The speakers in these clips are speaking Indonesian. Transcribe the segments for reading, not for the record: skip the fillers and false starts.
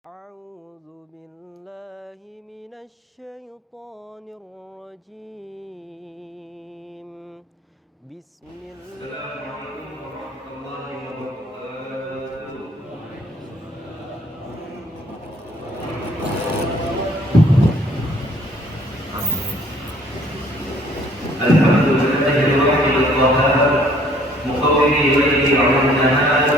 أعوذ بالله من الشيطان الرجيم. بسم الله. السلام عليكم ورحمة الله وبركاته. الحمد لله الواحد القهار مقوم الليل على النهار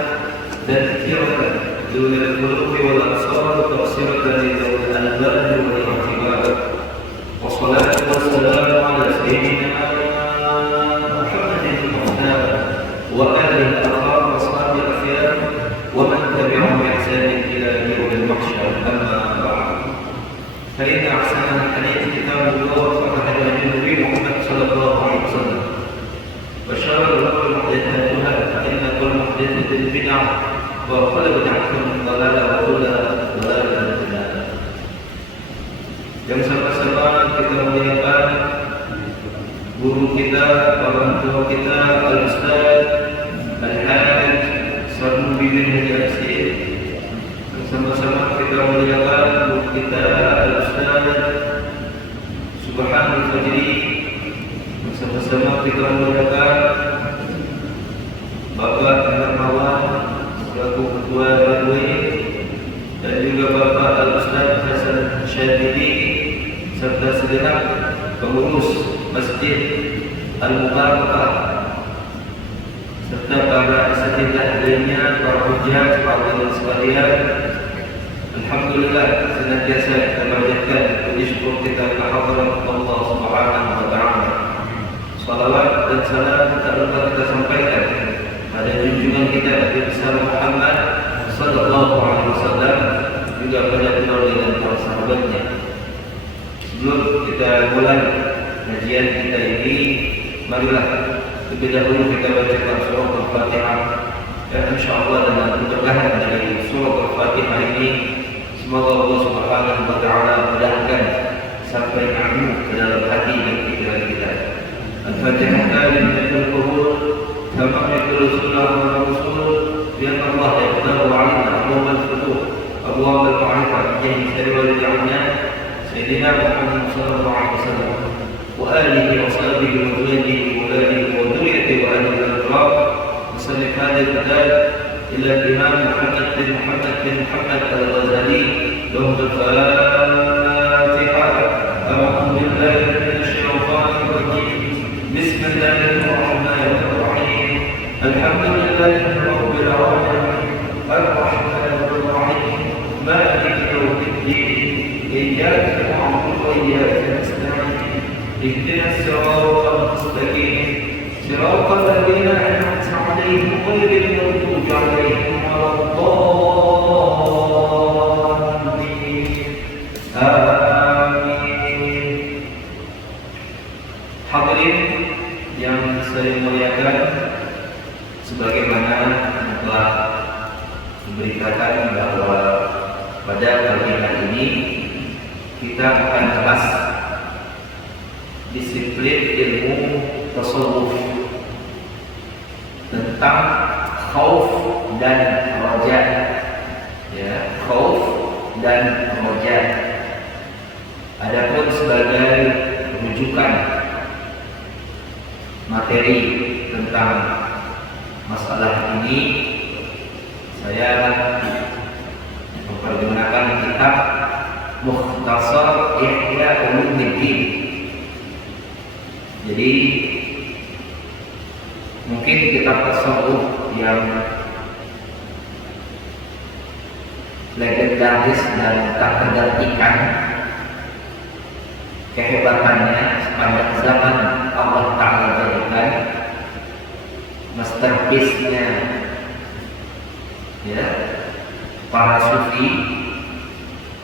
ذكرة ذوي القلوب والأبصار تبصرة لذوي الألباب والاعتبار والصلاة والسلام على سيدنا محمد المختار وآله الأطهار وأصحابه الأخيار ومن تبعهم بإحسان إلى يوم المحشر. أما بعد فإن أحسن الحديث كتاب الله وخير الهدي النبي محمد صلى الله عليه وسلم وشر الأمور محدثاتها فإن كل محدثة بدعة وكل بدعة ضلالة وكل ضلالة في النار. Yang sama-sama kita muliakan guru kita, orang tua kita, Al-Ustaz Al-Haj Sarmubi bin Yasir. Sama-sama kita muliakan guru kita Al-Ustaz Subhanul Fajri. Sama-sama kita muliakan Bapak Hermawan selaku Ketua RW dan juga Bapak Al-Ustaz Hasan Syadidi serta segenap pengurus Masjid Al-Mubarakah serta para asatidzah lainnya, para hujjah, para hadirin sekalian. Alhamdulillah senantiasa kita panjatkan puji syukur kita kehadirat Allah Subhanahu wa taala. Salawat dan salam tak lupa kita sampaikan pada junjungan kita Nabi besar Muhammad sallallahu alaihi wasallam, juga pada keluarga dan para sahabatnya. Sebelum kita mulai kajian kita ini, marilah terlebih dahulu kita bacakan surah Al-Fatihah. Dan insyaallah dengan keberkahan dari surah Al-Fatihah ini, semoga Allah Subhanahu wa taala mudahkan sampai ilmu ke dalam hati dan pikiran kita. Al-Fatihah kalimatul qabul tamamatul sunnah wal rasul bi anna Allah yaqdaru 'alaina abwaab al-futuh abwaab al-ma'rifah bihi sirrul jannah sayyidina Muhammad sallallahu alaihi wasallam wa alihi wa sahbihi wa waladihi wa waladihi wa dhurriyyatihi wa ahli al-qur'an wa sallallahu alaihi wa sallam ila imam Muhammad bin Muhammad al-Ghazali lahu al-Fatihah. A'udzu billahi minasy syaithanir rajim. Bismillahirrahmanirrahim. Alhamdulillahi rabbil alamin. Ar-Rahmanir Rahim. Maliki yawmiddin. Iyyaka na'budu wa iyyaka nasta'in. Ihdinas siratal mustaqim. Siratal ladzina an'amta 'alaihim ghairil maghdubi 'alaihim waladdallin. Amin. Hadirin yang saya muliakan, sebagaimana telah diberitakan bahwa pada pagi hari ini kita akan bahas disiplin ilmu tasawuf tentang khauf dan raja. Ya, khauf dan raja. Adapun sebagai rujukan materi tentang masalah ini, saya mempergunakan kitab Mukhtasar Ihya Ulumuddin. Jadi mungkin kitab tasawuf yang legendaris dan tak tergantikan kehebatannya sepanjang zaman Allah Ta'ala jadikan masterpiece-nya, ya, para sufi.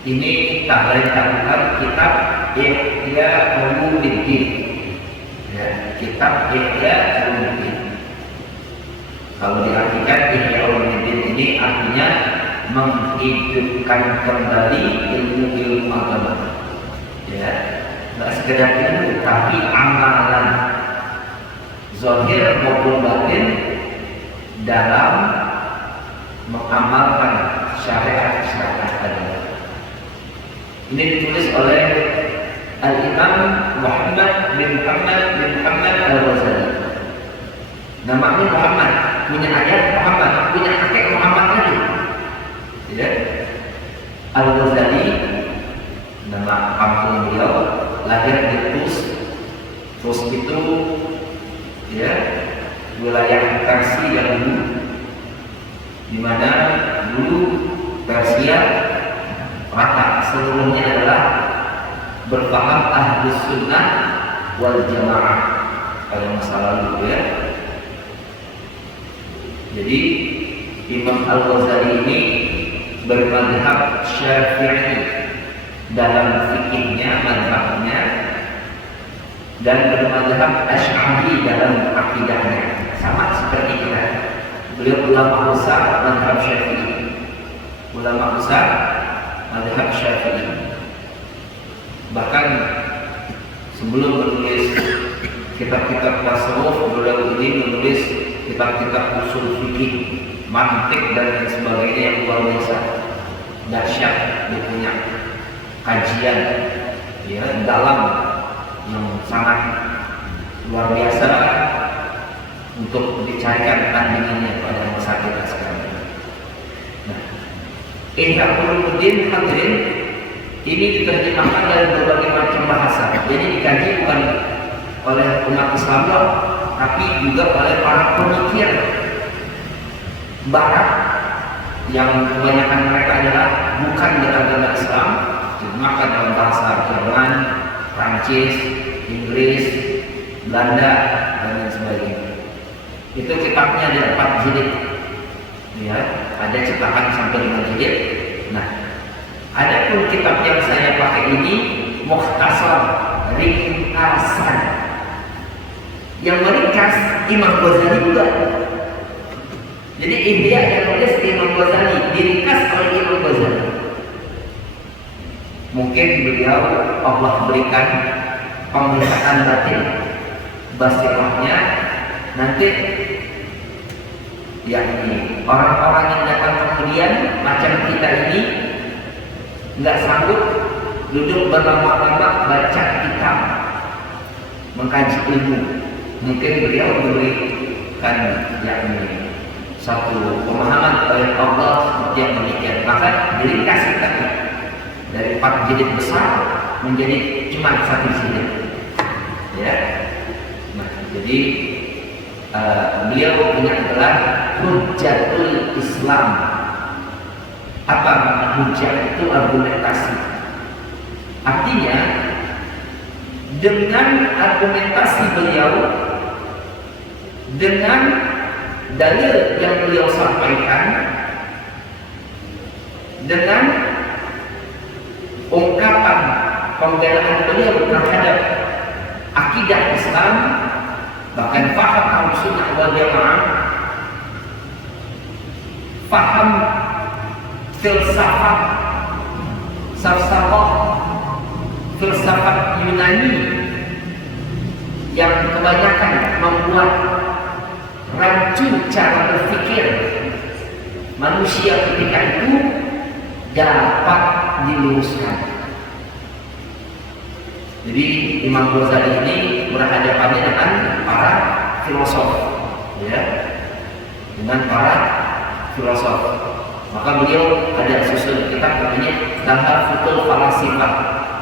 Ini tak lain tak bukan kitab Ihya Ulumuddin, ya, kitab Ihya Ulumuddin. Kalau diartikan Ihya Ulumuddin ini artinya menghidupkan kembali ilmu-ilmu agama, ya, tidak sekedar ilmu tapi amalan zahir maupun batin dalam mengamalkan syariat-syariat agama. Ini ditulis oleh Al-Imam Muhammad bin Muhammad Al-Ghazali. Namanya Muhammad, punya ayah Muhammad, punya kakek Muhammad lagi. Ya. Al-Ghazali, nama kampung beliau, lahir di Tus itu ya wilayah Persia dahulu, di mana dulu Persia rata seluruhnya adalah berpaham ahli sunnah wal jamaah pada masa lalu ya. Jadi Imam Al-Ghazali ini bermadhab Syafi'i dalam fikihnya, madhabnya, dan bermadhab Asy'ari dalam akidahnya, sama seperti kita. Beliau ulama besar madhab Syafi'i, ulama besar madhab Syafi'i. Bahkan sebelum menulis kitab-kitab tasawuf, beliau ini menulis kitab-kitab usul fikih, mantik dan lain sebagainya yang luar biasa, dahsyat. Dia punya kajian ya dalam yang sangat luar biasa untuk dicarikan tandingannya pada masa kita sekarang. Nah, Ihya Ulumuddin hadirin, ini diterjemahkan dalam berbagai macam bahasa. Jadi dikaji bukan oleh umat Islam, tapi juga oleh para pemikir Barat yang kebanyakan mereka adalah bukan beragama Islam, maka dalam bahasa Jerman, Prancis, Inggris, Belanda dan lain sebagainya. Itu kitabnya ada 4 jilid, ya, ada cetakan sampai 5 jilid. Nah, ada pun kitab yang saya pakai ini mukhtasar, ringkasan. Yang meringkas Imam Ghazali juga. Jadi Ihya yang menulis Imam Ghazali, diringkas oleh Imam Ghazali. Mungkin beliau Allah berikan penglihatan batin, basirahnya, nanti yakni orang-orang yang datang kemudian macam kita ini nggak sanggup duduk berlama-lama baca kitab, mengkaji ilmu. Mungkin beliau memberikan yakni satu pemahaman oleh Allah seperti yang demikian. Maka diringkas kitabnya dari 4 jilid besar menjadi cuma 1 jilid. Ya. Nah, jadi beliau punya gelar Hujjatul Islam. Apa makna hujjah? Itu argumentasi. Artinya dengan argumentasi beliau, dengan dalil yang beliau sampaikan, dengan ungkapan pembelaan beliau terhadap akidah Islam, bahkan paham Ahlussunnah wal Jamaah, paham filsafat Yunani yang kebanyakan membuat rancu cara berpikir manusia ketika itu dapat diluruskan. Jadi Imam Ghazali ini berhadapannya dengan para filosof, ya, dengan para filosof. Maka beliau ada susun kitab namanya Tahafutul Falasifah,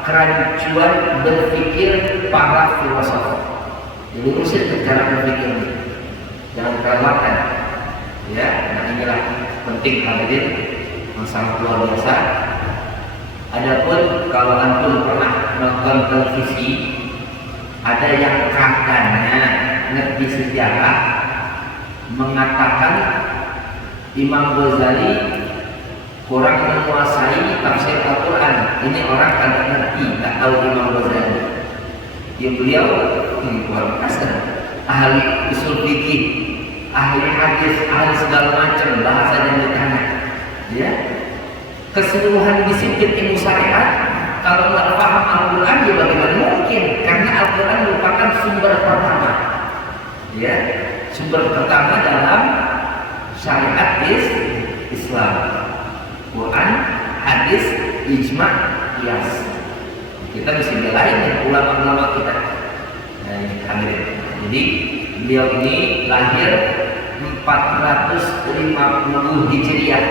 kerancuan berpikir para filosof. Dilurusin cara berpikir, jangan kelewatan, ya. Nah, inilah penting hadirin, sangat luar biasa. Adapun kalau antum pernah nonton televisi, ada yang katanya ngerti sejarah mengatakan Imam Ghazali kurang menguasai tafsir Al-Quran. Ini orang agak ngerti, tak tahu Imam Ghazali. Ya, beliau luar biasa, ahli usul fikih, ahli hadis, ahli segala macam bahasa dan ditanya. Ya, keseluruhan disiplin ilmu syariat, kalau nggak paham Al-Quran, ya bagaimana mungkin? Karena Al-Quran merupakan sumber pertama, ya, sumber pertama dalam syariat Islam. Quran, hadis, ijma, kias. Kita mesti belain ulama-ulama kita. Nah, ini hadirin. Jadi beliau ini lahir 450 Hijriah,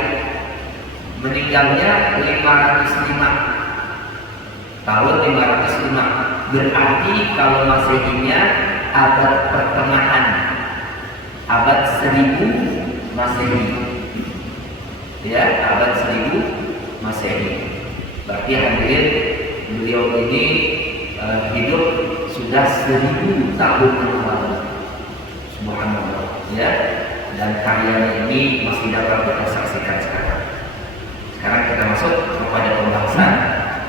meninggalnya 505 tahun 505. Berarti kalau Masehinya abad pertengahan, abad 1000 Masehi, ya, abad 1000 Masehi. Berarti hadirin, beliau ini hidup sudah 1000 tahun yang lalu. Subhanallah, ya. Dan karyanya ini masih dapat kita saksikan sekarang. Sekarang kita masuk kepada pembahasan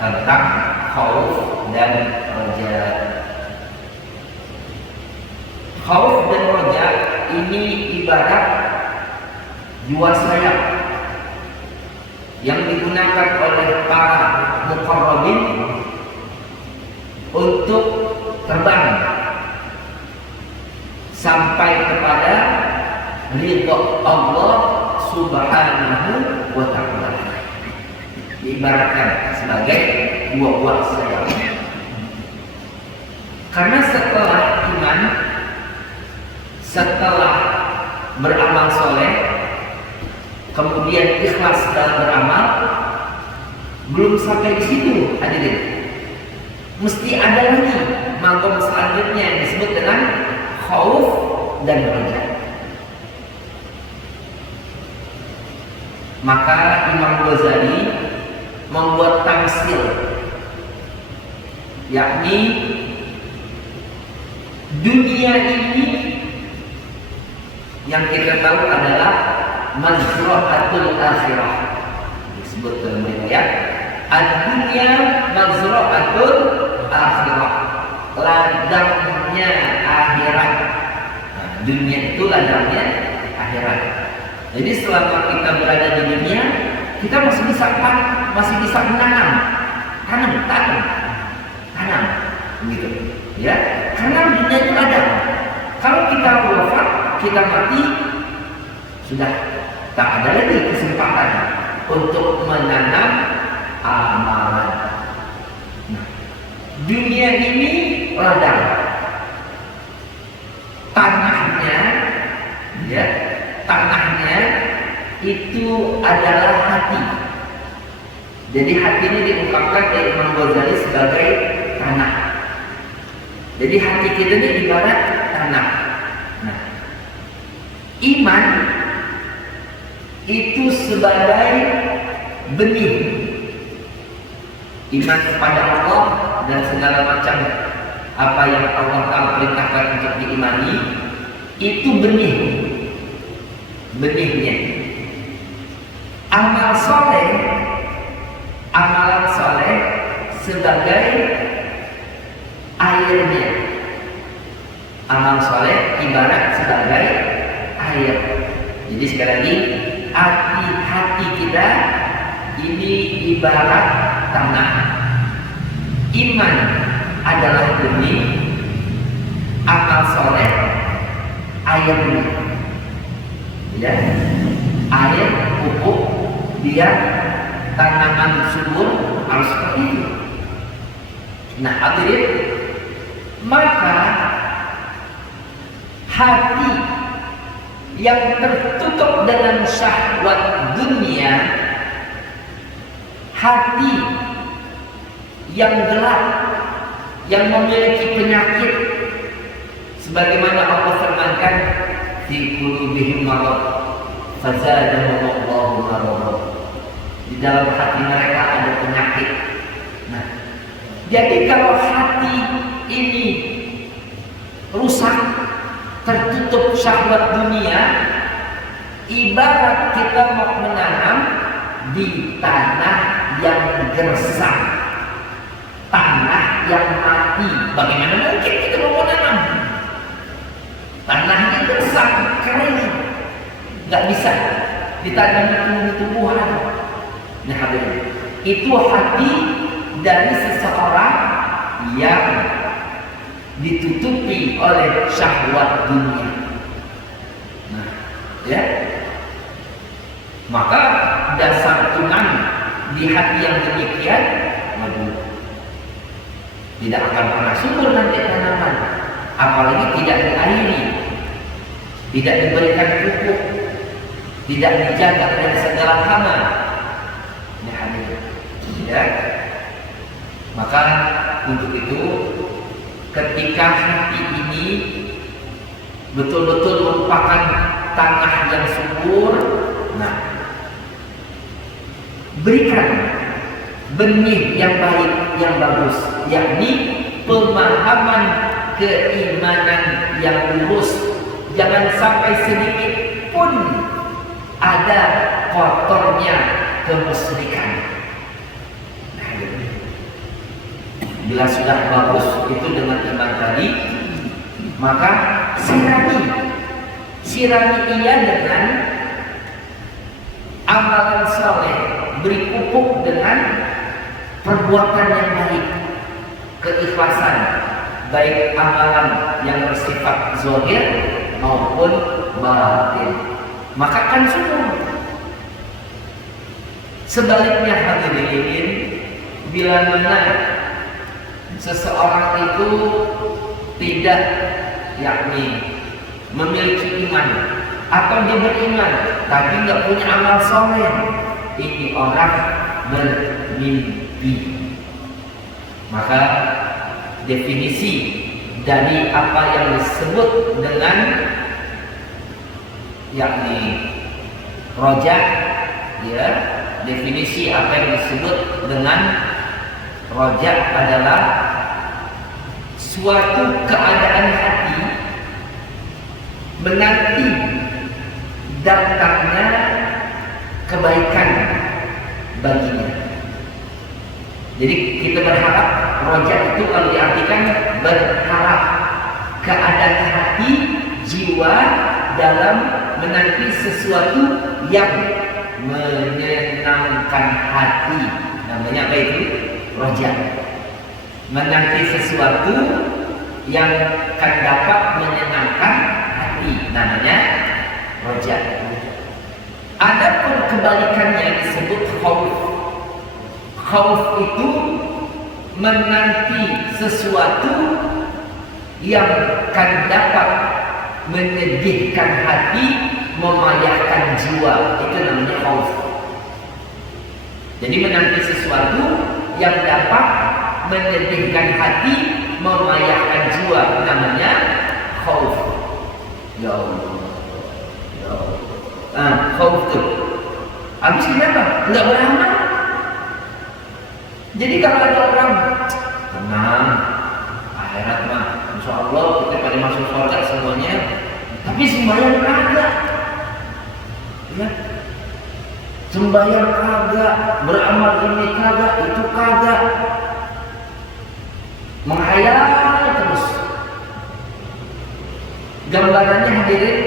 tentang khauf dan roja. Khauf dan roja ini ibarat dua sayap yang digunakan oleh para muqarrabin untuk terbang sampai kepada ridha Allah Subhanahu wa ta'ala. Diibaratkan sebagai dua buah sayap. Karena setelah iman, setelah beramal soleh, kemudian ikhlas dalam beramal, belum sampai di situ, hadirin. Mesti ada lagi makom selanjutnya yang disebut dengan khauf dan roja. Maka Imam Ghazali membuat tamsil, yakni dunia ini yang kita tahu adalah mazra'atul akhirah, disebut dalam riwayat ad-dunya mazra'atul akhirah, ladangnya akhirat. Nah, dunia itu ladangnya akhirat. Jadi selama kita berada di dunia, kita masih bisa menanam, tanam, begitu, ya. Karena dunia itu ladang. Kalau kita wafat, kita mati, sudah tak ada lagi kesempatan untuk menanam amalan. Nah, dunia ini ladang, tanahnya, ya, tanahnya itu adalah hati. Jadi hati ini diungkapkan oleh Imam Ghazali sebagai tanah. Jadi hati kita ini ibarat tanah. Nah, iman itu sebagai benih. Iman kepada Allah dan segala macam apa yang Allah Ta'ala perintahkan untuk diimani, itu benih. Benihnya. Amalan soleh sebagai airnya. Amal soleh ibarat sebagai air. Jadi sekali lagi, hati kita ini ibarat tanah. Iman adalah benih, amal soleh airnya. Ya, air, pupuk, biar tanaman subur harus seperti itu. Nah, hadirin, maka hati yang tertutup dengan syahwat dunia, hati yang gelap, yang memiliki penyakit, sebagaimana Allah firmankan, di qulubihim marad fazadahumullahu marad. Di dalam hati mereka ada penyakit. Nah, jadi kalau hati ini rusak, tertutup syahwat dunia, ibarat kita mau menanam di tanah yang gersang, tanah yang mati. Bagaimana mungkin kita mau menanam? Tanahnya gersang, kering, nggak bisa ditanami tumbuh-tumbuhan. Nah, hadirin, itu hati dari seseorang yang ditutupi oleh syahwat dunia. Nah, ya, maka dasar iman di hati yang demikian madu. Tidak akan pernah subur nanti tanaman, apalagi tidak diairi, tidak diberikan pupuk, tidak dijaga dari segala hama. Ya. Maka untuk itu ketika hati ini betul-betul merupakan tanah yang subur, nah berikan benih yang baik, yang bagus, yakni pemahaman keimanan yang lurus. Jangan sampai sedikit pun ada kotornya kemusyrikan. Bila sudah bagus itu dengan iman tadi, maka sirami ia dengan amalan saleh, beri pupuk dengan perbuatan yang baik, keikhlasan, baik amalan yang bersifat zahir maupun batin, maka akan subur. Sebaliknya hadirin, bila mana seseorang itu tidak yakni memiliki iman atau dia beriman tapi nggak punya amal soleh, ini orang bermimpi. Maka definisi dari apa yang disebut dengan yakni roja, ya, definisi apa yang disebut dengan roja adalah suatu keadaan hati menanti datangnya kebaikan baginya. Jadi kita berharap, roja itu kalau diartikan berharap, keadaan hati, jiwa dalam menanti sesuatu yang menyenangkan hati. Namanya apa itu? Roja. Menanti sesuatu yang akan dapat menyenangkan hati, namanya roja. Adapun kebalikannya disebut khauf. Khauf itu menanti sesuatu yang akan dapat menyedihkan hati, memayahkan jiwa, itu namanya khauf. Jadi menanti sesuatu yang dapat menyedihkan hati, memayahkan jiwa, namanya khauf. Ya Allah, ya Allah. Khauf itu habis kenapa? Enggak beramal. Jadi kalau ada orang tenang, akhirat mah insya Allah kita pada masuk surga semuanya, tapi sembahyang kagak, ya, sembahyang kagak, beramal ini kagak, itu kagak, menghayal terus. Gambarannya hadirin,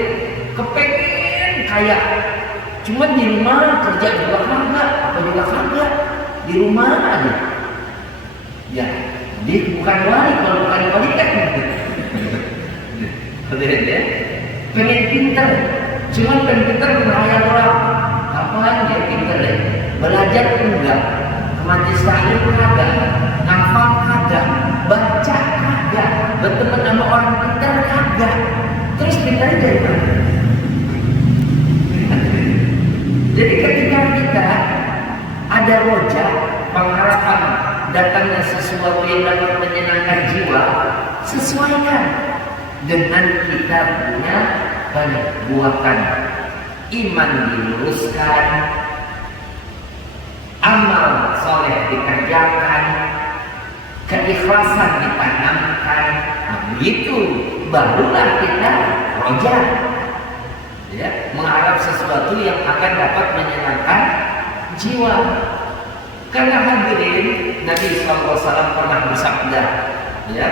kepengen kaya, cuma di rumah kerja juga kagak, apa juga kagak, di rumah aja. Ya, dia bukan wali, kalau bukan wali kan. Hadirin ya, pengen pintar, cuma pengen pintar menghayal orang. Apaan dia pintar deh? Belajar enggak, majlis taklim kagak, ngafal kagak, baca kagak, berteman sama orang pintar kagak. Terus pintarnya dari mana? Jadi ketika kita ada roja, pengharapan datangnya sesuatu yang dapat menyenangkan jiwa, sesuaikan dengan kita punya perbuatan. Iman diluruskan, amal soleh dikerjakan, keikhlasan ditanamkan. Nah, begitu barulah kita roja, ya, mengharap sesuatu yang akan dapat menyenangkan jiwa. Karena hadirin, Nabi SAW pernah bersabda, ya,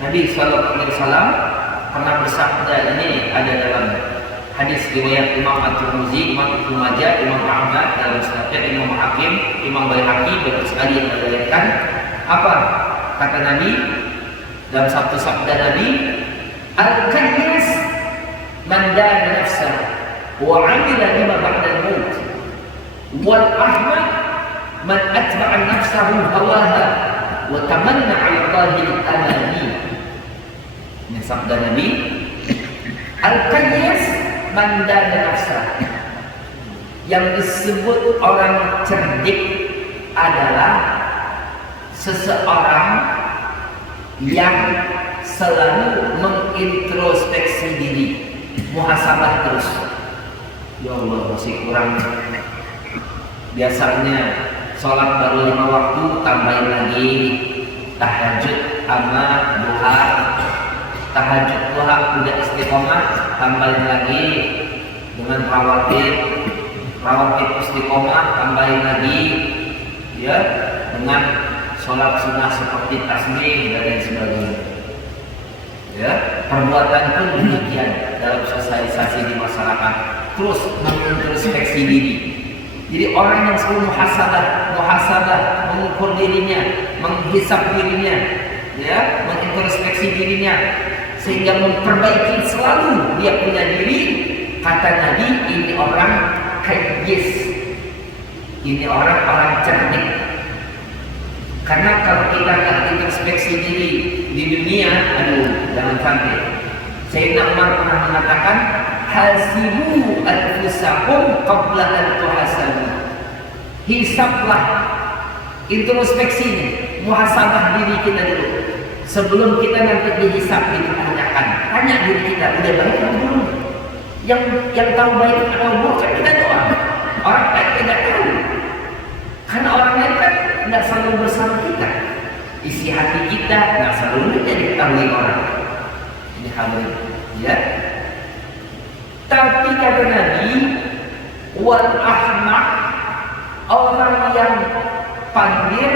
Nabi SAW pernah bersabda, ini ada dalam hadis riwayat Imam At-Tirmidzi, Imam Ibnu Majah, Imam Ahmad dalam Musnadnya, Imam Hakim, Imam Baihaqi, banyak sekali yang meriwayatkan. Apa kata Nabi dalam satu sabda Nabi? Al-Kayyis man dana nafsahu wa 'amila lima ba'da al-maut, wal ahmad man atba'a an-nafsa nafsahu hawaha wa tamanna 'ala Allahil amani. Ini sabda Nabi, al-qayyis man dana nafsah. Yang disebut orang cerdik adalah seseorang yang selalu mengintrospeksi diri, muhasabah terus. Ya Allah, masih kurang. Biasanya sholat baru 5 waktu, tambahin lagi tahajud sama duha. Tahajud duha udah istiqomah, tambahin lagi dengan rawatib istiqomah, tambahin lagi ya dengan sholat sunnah seperti tasbih dan lain sebagainya. Ya, perbuatan pun demikian dalam sosialisasi di masyarakat, terus mengintrospeksi diri. Jadi orang yang selalu muhasabah, mengukur dirinya, menghisap dirinya, ya, mengintrospeksi dirinya, sehingga memperbaiki selalu dia punya diri. Kata Nabi, ini orang kayyis, ini orang cerdik. Karena kalau kita nggak introspeksi diri di dunia, aduh, jangan sampai. Sayyidina Umar pernah mengatakan, hasibu anfusakum qabla an tuhasabu. Hisablah, introspeksi, muhasabah diri kita dulu sebelum kita nanti dihisab, ditanyakan. Tanya diri kita, udah baik atau belum? Yang tahu baik atau buruk kan kita doang. Orang lain tidak tahu, karena orang lain kan tidak selalu bersama kita. Isi hati kita tidak selalu diketahui orang. Ini hadirin, ya. Tapi kata Nabi, wal ahmaq, orang yang pandir,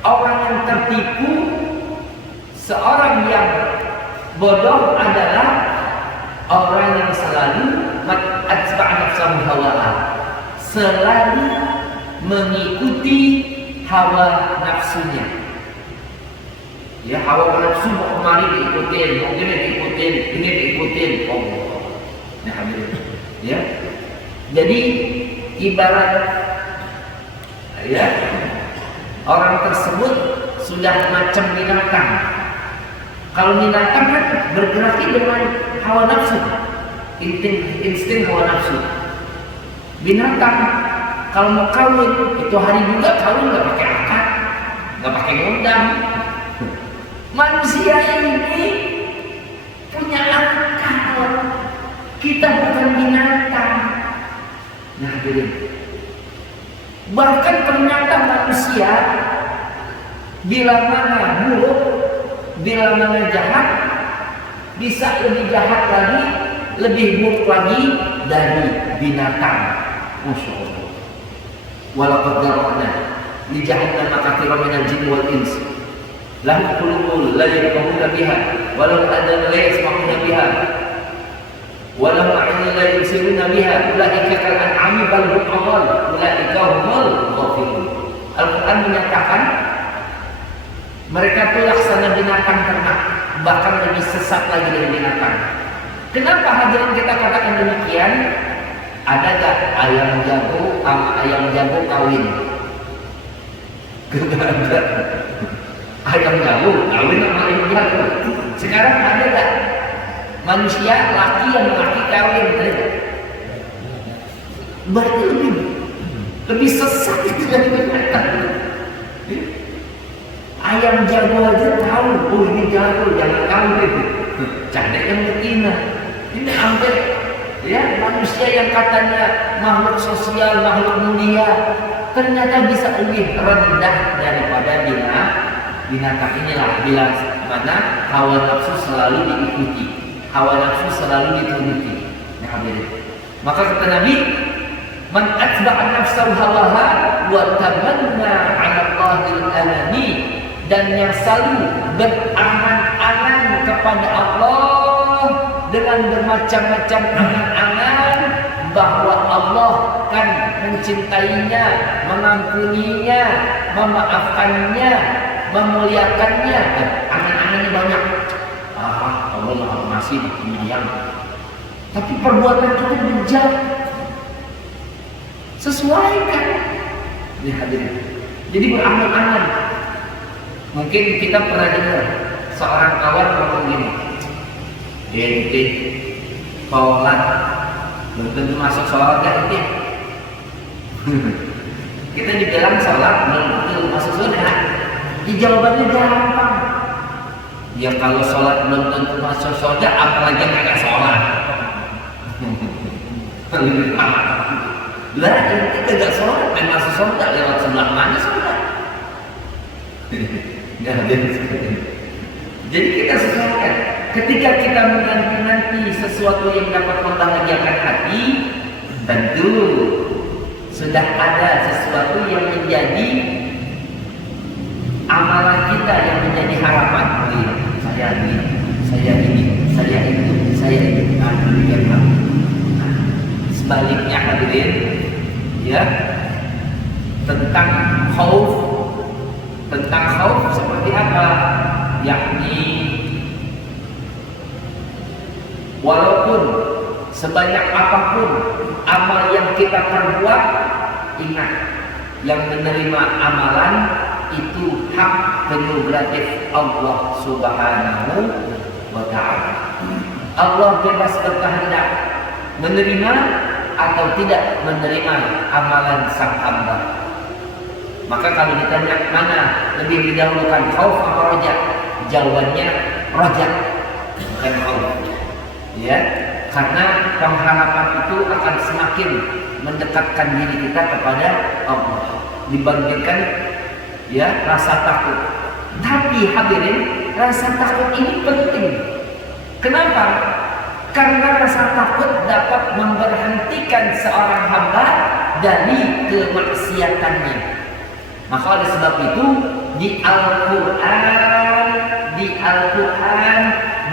orang yang tertipu, seorang yang bodoh adalah orang yang selalu atba'a nafsahu hawaha, selalu mengikuti hawa nafsunya. Ya, hawa nafsu mau kemari diikutin, mau ini diikutin, ini diikutin. Oh, nah, hadirin. Ya, jadi ibarat ya orang tersebut sudah macam binatang. Kalau binatang kan bergerak dengan hawa nafsu, insting hawa nafsu. Binatang kalau mau kawin itu hari juga kawin, nggak pakai akad, nggak pakai ngundang. Manusia ini punya akal. Kita bukan binatang. Nah, jadi bahkan ternyata manusia bila mana buruk, bila mana jahat, bisa lebih jahat lagi, lebih buruk lagi dari binatang. Masya Allah. Walaqad zara'na li jahannama katsiran minal jinni wal ins. Lahum qulubun la yafqahuna biha wa lahum adhanun la yasma'una biha wa lahum a'yunun la yubsiruna biha. Ulaika kal an'ami bal hum adall. Ulaika humul ghafilun. Al-Quran menyatakan mereka itu laksana binatang ternak, bahkan lebih sesat lagi dari binatang. Kenapa hadirin kita katakan demikian? Ada gak ayam jago sama ayam jago kawin? Tidak ada. Ayam jago kawin sama ayam jago. Sekarang ada gak manusia laki yang laki kawin? Berarti lebih sesat itu dari binatang. Ayam jago aja tahu, oh ini jago, jangan kawin. Cadek yang betina. Ini hampir ya manusia yang katanya makhluk sosial, makhluk mulia, ternyata bisa lebih rendah daripada binatang. Inilah bila mana hawa nafsu selalu diikuti, hawa nafsu selalu dituruti. Nah, hadirin. Maka kata Nabi, man atba'a nafsahu hawaha wa tamanna 'ala Allahil alami, dan yang selalu berangan-angan kepada Allah dengan bermacam-macam angan-angan bahwa Allah kan mencintainya, mengampuninya, memaafkannya, memuliakannya. Angan-angannya banyak. Allah masih menyayang. Tapi perbuatan kita bejat. Sesuaikan. Ini hadirin. Jadi berangan-angan. Mungkin kita pernah dengar seorang kawan ngomong gini, ente sholat belum tentu masuk surga ente. Kita dibilang sholat belum tentu masuk surga. Jawabannya gampang. Ya kalau sholat belum tentu masuk surga, apalagi yang kagak sholat. Lah ente kagak sholat, dan masuk surga lewat sebelah mana surga? Nggak ada. Jadi kita sesuaikan. Ketika kita menanti sesuatu yang dapat membahagiakan hati, tentu sudah ada sesuatu yang menjadi amalan kita, yang menjadi harapan. Saya ini, saya ini, saya itu, saya itu. Sebaliknya hadirin, ya, tentang khauf seperti apa? Yakni walaupun sebanyak apapun amal yang kita perbuat, ingat, yang menerima amalan itu hak prerogatif Allah Subhanahu wa ta'ala. Allah bebas berkehendak menerima atau tidak menerima amalan sang hamba. Maka kalau ditanya mana lebih didahulukan, khauf atau rojak? Jawabannya rojak, bukan khauf. Ya, karena pengharapan itu akan semakin mendekatkan diri kita kepada Allah dibandingkan ya rasa takut. Tapi hadirin, rasa takut ini penting. Kenapa? Karena rasa takut dapat memberhentikan seorang hamba dari kemaksiatannya. Maka oleh sebab itu di Al-Quran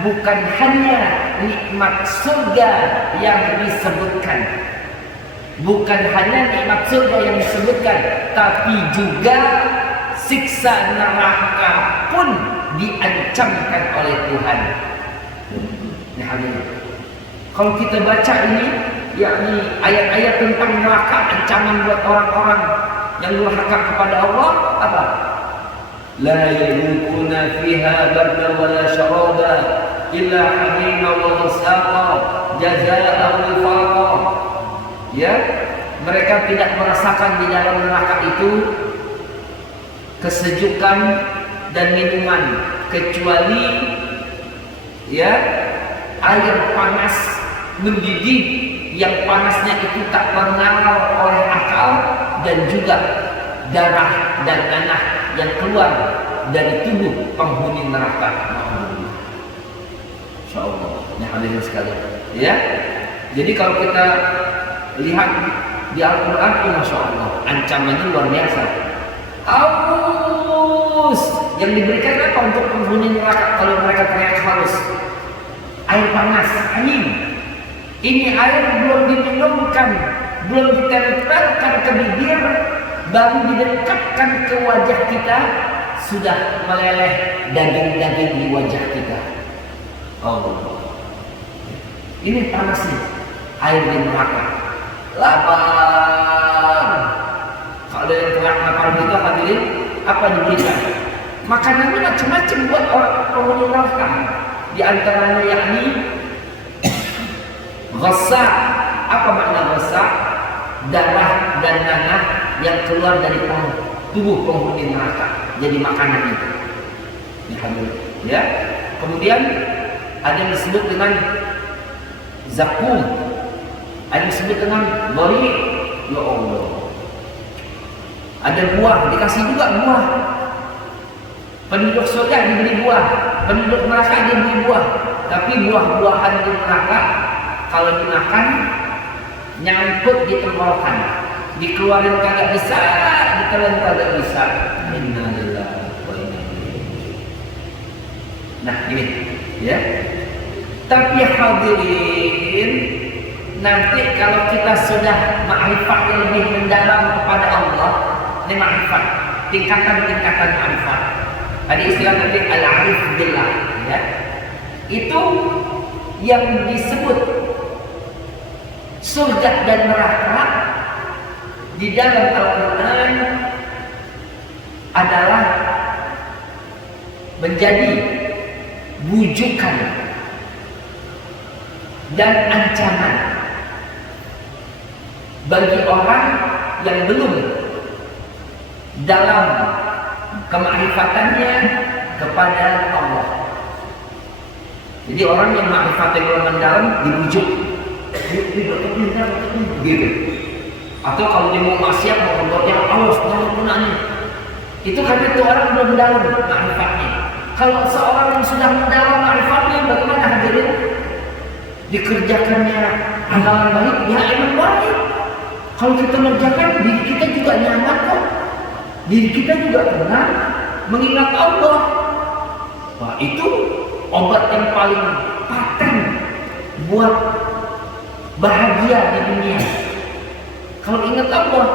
bukan hanya nikmat surga yang disebutkan, tapi juga siksa neraka pun diancamkan oleh Tuhan. Nah, kalau kita baca ini, yakni ayat-ayat tentang neraka, ancaman buat orang-orang yang durhaka kepada Allah, apa? La yadukuna fiha barda wa la syarada illa hamima wa ghasaqa jazaa'an wifaqa. Ya, mereka tidak merasakan di dalam neraka itu kesejukan dan minuman kecuali ya air panas mendidih yang panasnya itu tak pengaruh oleh akal, dan juga darah dan nanah yang keluar dari tubuh penghuni neraka. Insyaallah, ya hadirin sekalian. Ya, jadi kalau kita lihat di Al-Quran, masya Allah, ancamannya luar biasa. Haus yang diberikan apa untuk penghuni neraka kalau mereka teriak haus? Air panas, angin. Ini air belum diminumkan, belum ditempelkan ke bibir, baru didekatkan ke wajah kita, sudah meleleh daging-daging di wajah kita. Allah, ini panasnya air di neraka. Lapar. Kalau yang teriak lapar itu hadirin, apa diberikan? Makanannya macam-macam buat orang penghuni neraka. Di antaranya yakni ghassa. Apa makna ghassa? Darah dan nanah yang keluar dari tubuh penghuni neraka jadi makanan itu. Ya. Kemudian ada yang disebut dengan zakum, ada yang disebut dengan bari. Ya Allah. Ada buah, dikasih juga buah. Penduduk surga diberi buah, penduduk neraka diberi buah. Tapi buah-buahan di neraka kalau dimakan nyangkut di tenggorokan, dikeluarin kagak bisa, ditelan kagak bisa. Innalillahi wa inna ilaihi raji'un. Nah ini, ya. Tapi hadirin, nanti kalau kita sudah ma'rifat lebih mendalam kepada Allah, ini ma'rifat, tingkatan-tingkatan ma'rifat. Ada istilah nanti al-arif billah, ya. Itu yang disebut surga dan neraka di dalam Al-Quran menjadi bujukan dan ancaman bagi orang yang belum dalam kema'rifatannya kepada Allah. Jadi orang yang ma'rifatnya belum mendalam dibujuk, gitu. Atau kalau dia mau maksiat, mau berbuat yang Allah gunanya, itu karena itu orang belum mendalam ma'rifatnya. Kalau seorang yang sudah mendalam ma'rifatnya, bagaimana hadirin? Dikerjakannya amalan baik, ya emang baik. Kalau kita mengerjakan, diri kita juga nyaman kok. Diri kita juga tenang mengingat Allah. Wah, itu obat yang paling paten buat bahagia di dunia. Kalau ingat Allah,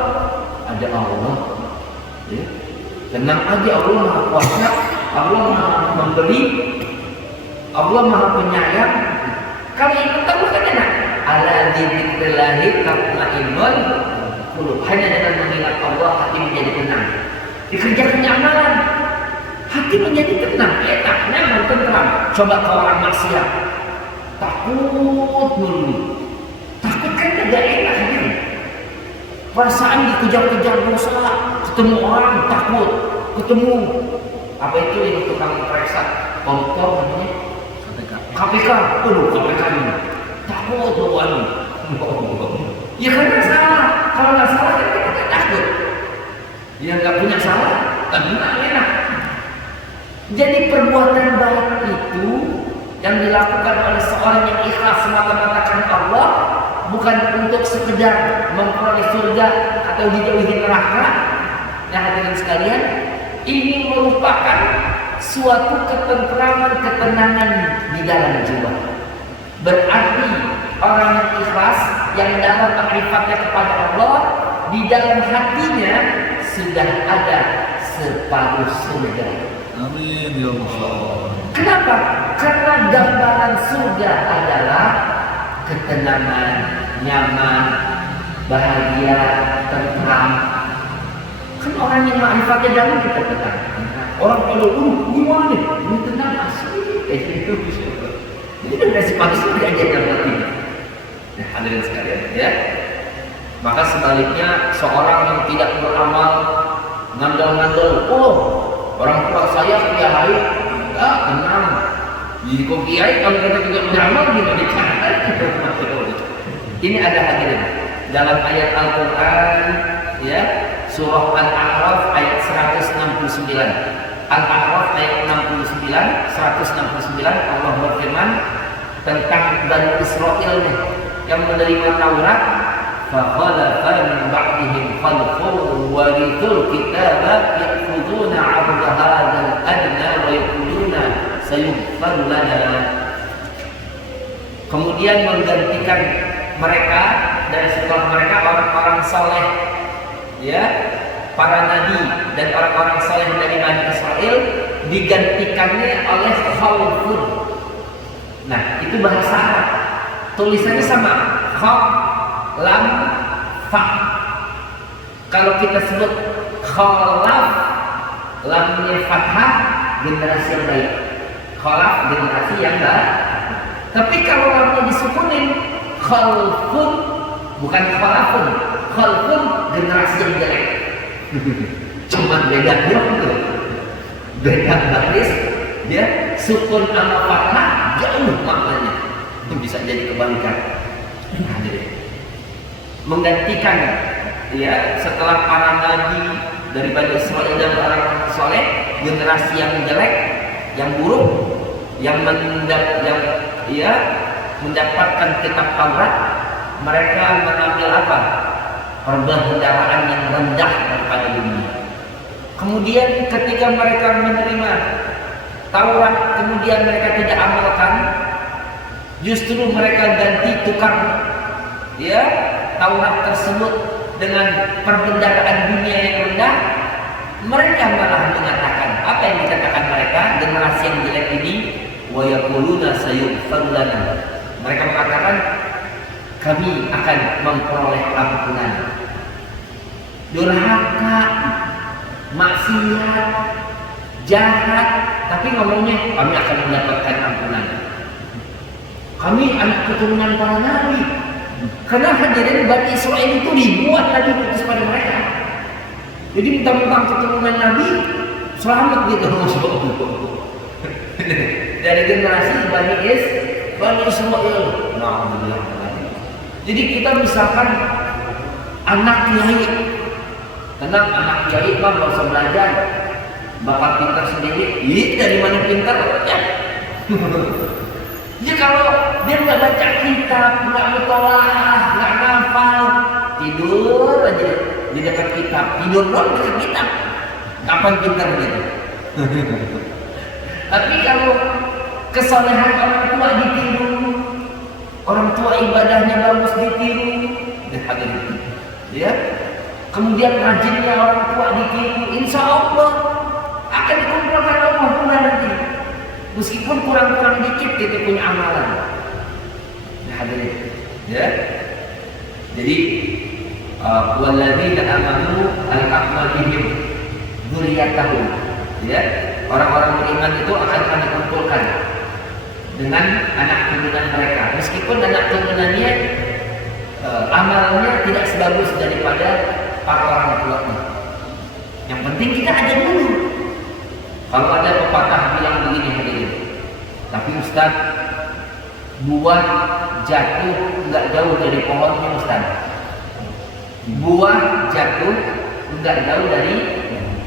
ada Allah, ya. Tenang aja, Allah Maha Kuasa, Allah Maha Memberi, Allah Maha Penyayang. Kalau ingat Allah kan enak. Ala dzikrillahi tatma'innul qulub. Hanya dengan mengingat Allah hati menjadi tenang. Dikerjakannya amalan, hati menjadi tenang, enak, nyaman, tentram. Coba kalau orang maksiat, takut dulu. Takut kan tidak enak gitu. Perasaan dikejar-kejar dosa, ketemu orang takut, ketemu apa itu yang tukang periksa, koruptor namanya, KPK, KPK ini takut bawaan. Ya karena salah, kalau nggak salah kan kita nggak takut. Yang nggak punya salah, kan enak. Jadi perbuatan baik itu yang dilakukan oleh seorang yang ikhlas semata-mata karena Allah, bukan untuk sekedar memperoleh surga atau dijauhi neraka. Nah hadirin sekalian, ini merupakan suatu ketentraman, ketenangan di dalam jiwa. Berarti orang yang ikhlas, yang dalam ma'rifatnya kepada Allah, di dalam hatinya sudah ada separuh surga. Amin ya Allah. Kenapa? Karena gambaran surga adalah ketenangan, nyaman, bahagia, tentram. Kan orang yang ma'rifatnya dalam kita tenang. Orang kalau gimana nih? Ini tenang asli. Itu ini udah sepatu surga aja dalam hatinya. Nah, hadirin sekalian, ya. Maka sebaliknya seorang yang tidak beramal, ngandal-ngandal, orang tua saya kiai, enggak tenang. Jadi kok kiai kalau kita tidak beramal gimana dicatat? Ini ada hadirin dalam ayat Al-Quran, ya, surah Al-A'raf ayat 169. Al-A'raf ayat 169 Allah berfirman tentang Bani Israel nih, yang menerima Taurat. فَخَلَفَ مِنْ بَعْدِهِمْ خَلْفٌ وَرِثُوا الْكِتَابَ يَأْخُذُونَ عَرْضَ هَذَا الْأَدْنَى وَيَقُولُونَ سَيُغْفَرُ لَنَا. Kemudian menggantikan mereka dan setelah mereka orang-orang saleh, ya, para nabi dan orang-orang saleh dari Bani Israel, digantikannya oleh khalfun. Nah, itu bahasa Arab. Tulisannya sama, kha, lam, fa. Kalau kita sebut khalaf, lamnya fathah, generasi yang baik. Khalaf, generasi yang baik. Tapi kalau lamnya disukunin, khalfun, bukan khalafun. Khalfun, generasi yang jelek. Cuma beda doang, beda baris, dia sukun sama fathah jauh maknanya. Itu bisa jadi kebalikan. Menggantikan, ya, setelah para nabi dari Bani Israel dan orang soleh, generasi yang jelek, yang buruk, yang mendapatkan kitab Taurat, mereka mengambil apa? Perbendaharaan yang rendah daripada dunia. Kemudian ketika mereka menerima Taurat, kemudian mereka tidak amalkan, justru mereka ganti tukar, ya, Taurat tersebut dengan perbendaharaan dunia yang rendah. Mereka malah mengatakan, apa yang dikatakan mereka, generasi yang jelek ini, wa yaquluna sayughfar lana. Mereka mengatakan kami akan memperoleh ampunan. Durhaka, maksiat, jahat, tapi ngomongnya kami akan mendapatkan ampunan. Kami anak keturunan para nabi. Karena hadirin Bani Israel itu ribuan Nabi diutus pada mereka. Jadi mentang-mentang keturunan Nabi selamat gitu. Dari generasi Bani Israel. Alhamdulillah. Jadi kita misalkan anak kiai, tenang, anak kiai mah nggak usah belajar, bapak pintar sendiri. Ih, dari mana pintar? Ya. Jadi kalau dia nggak baca kitab, nggak mutolaah, nggak ngafal, tidur aja di dekat kitab, tidur doang di dekat kitab, kapan pintar gitu? Tapi kalau kesolehan orang tua ditiru, orang tua ibadahnya bagus ditiru, ya. Kemudian rajinnya orang tua ditiru, insya Allah akan dikumpulkan Allah pula nanti. Meskipun kurang-kurang dikit kita punya amalan. Ya. Jadi walladzina amanu alhaqna bihim dzurriyyatahum. Ya. Orang-orang beriman itu akan kami kumpulkan dengan anak turunan mereka. Meskipun anak turunannya amalnya tidak sebagus daripada para orang tuanya. Yang penting kita ada dulu. Kalau ada pepatah bilang begini hadirin, tapi Ustaz, buah jatuh nggak jauh dari pohonnya Ustaz. Buah jatuh nggak jauh dari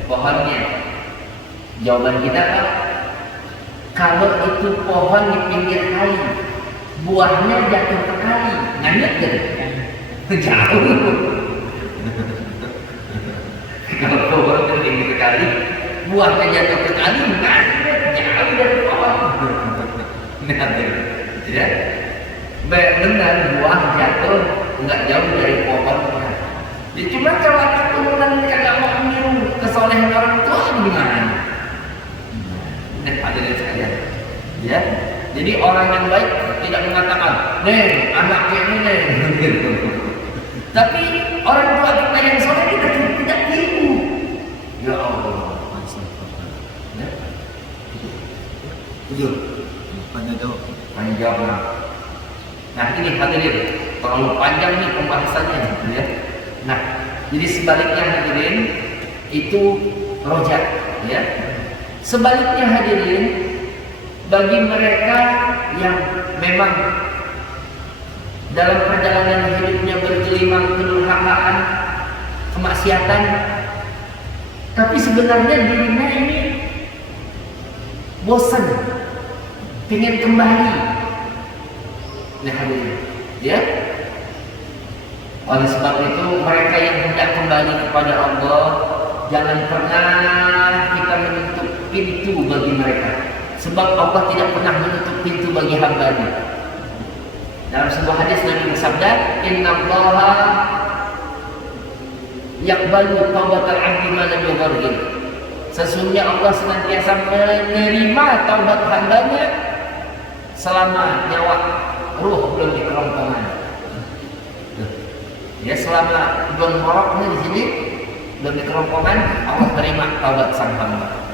pohonnya. Jawaban kita kan, kalau itu pohon di pinggir kali, buahnya jatuh ke kali, nganyut gitu. Jauh. Kalau pohon di pinggir kali, buahnya jatuh ke kali, nganyut jauh dari pohon. Ya, benar buah jatuh nggak jauh dari pohon. Ya, cuma kalau keturunan kagak mau ambil kesolehan orang tua gimana? Hadirin sekalian, ya. Jadi orang yang baik tidak mengatakan, "Nih, anaknya ini nih." Tapi orang tua kita yang soleh kita tidak tiru. Ya Allah. Ya. Jujur. Panjang jawab. Panjang. Nah ini hadirin, terlalu panjang nih pembahasannya, ya. Nah, jadi sebaliknya hadirin itu rojak, ya. Sebaliknya hadirin, bagi mereka yang memang dalam perjalanan hidupnya bergelimang kedurhakaan, kemaksiatan, tapi sebenarnya dirinya ini bosan, pengen kembali. Nah hadirin, ya. Oleh sebab itu mereka yang hendak kembali kepada Allah, jangan pernah kita menutup pintu bagi mereka. Sebab Allah tidak pernah menutup pintu bagi hamba-Nya. Dalam sebuah hadis Nabi bersabda, "Innallaha yaqbalu taubatal 'abdi ma lam yughargir." Sesungguhnya Allah senantiasa menerima taubat hamba-Nya selama nyawa ruh belum di kerongkongan. Ya, selama belum moroknya di sini belum di kerongkongan, Allah terima taubat sang hamba.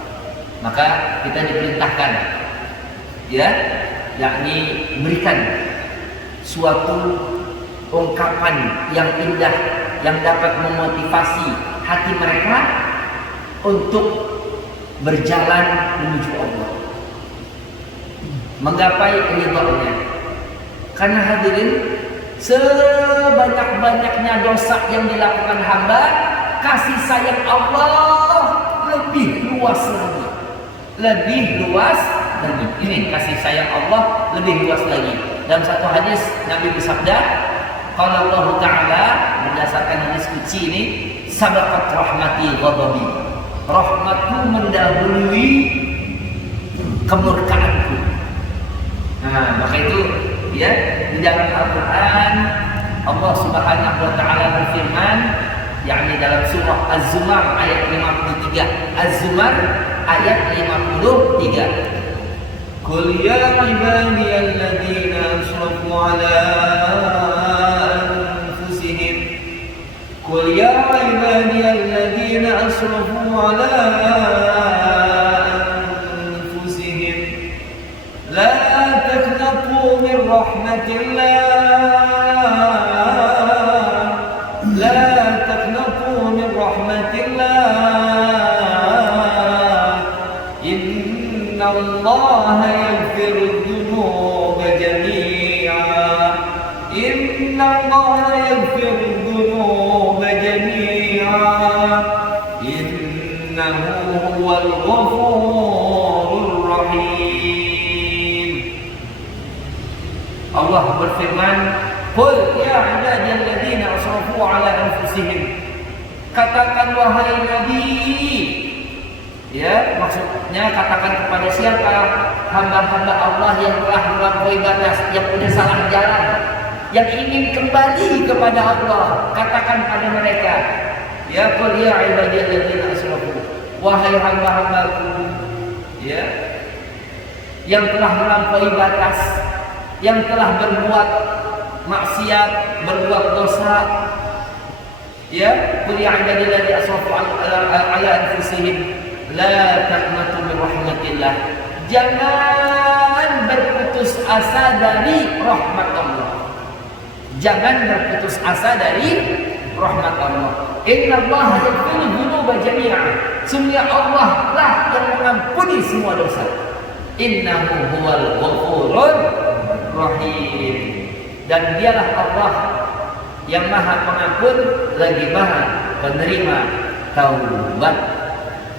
Maka kita diperintahkan, ya, yakni berikan suatu ungkapan yang indah yang dapat memotivasi hati mereka untuk berjalan menuju Allah, menggapai ridha-Nya. Karena hadirin, sebanyak-banyaknya dosa yang dilakukan hamba, kasih sayang Allah lebih luas lagi. Lebih luas lagi. Ini kasih sayang Allah lebih luas lagi. Dalam satu hadis Nabi bersabda, qala Allah Ta'ala, berdasarkan hadis qudsi ini, sabaqat rahmati ghadabi. Rahmatku mendahului kemurkaanku. Nah, maka itu ya, di dalam Al-Qur'an Allah Subhanahu wa taala berfirman, yakni dalam surah Az-Zumar ayat 53. Az-Zumar ayat 53. Qul ya ibadiyalladzina asrafu ala anfusihim. Qul ya ibadiyalladzina asrafu ala Innallaha yaghfiru dzunuba jami'a. Innallaha yaghfiru dzunuba jami'a. Innahu huwal ghafurur rahim. Allah berfirman, "Qul ya ibadiyalladzina asrafu ala anfusihim." Katakan wahai Nabi, ya maksudnya katakan kepada siapa? Hamba-hamba Allah yang telah melampaui batas, yang sudah salah jalan, yang ingin kembali kepada Allah. Katakan pada mereka, ya qul ya ibadiyalladzina asrafu, wahai hamba-hambaku, ya yang telah melampaui batas, yang telah berbuat maksiat, berbuat dosa, ya qul ya ibadiyalladzina asrafu ala anfusihim la taqnatu min rahmatillah. Jangan berputus asa dari rahmat Allah. Jangan berputus asa dari rahmat Allah. Innallaha yaghfiru dzunuba jami'a. Sungguh Allah lah yang mengampuni semua dosa. Innahu huwal ghafurur rahim. Dan dialah Allah yang maha pengampun lagi maha penerima taubat.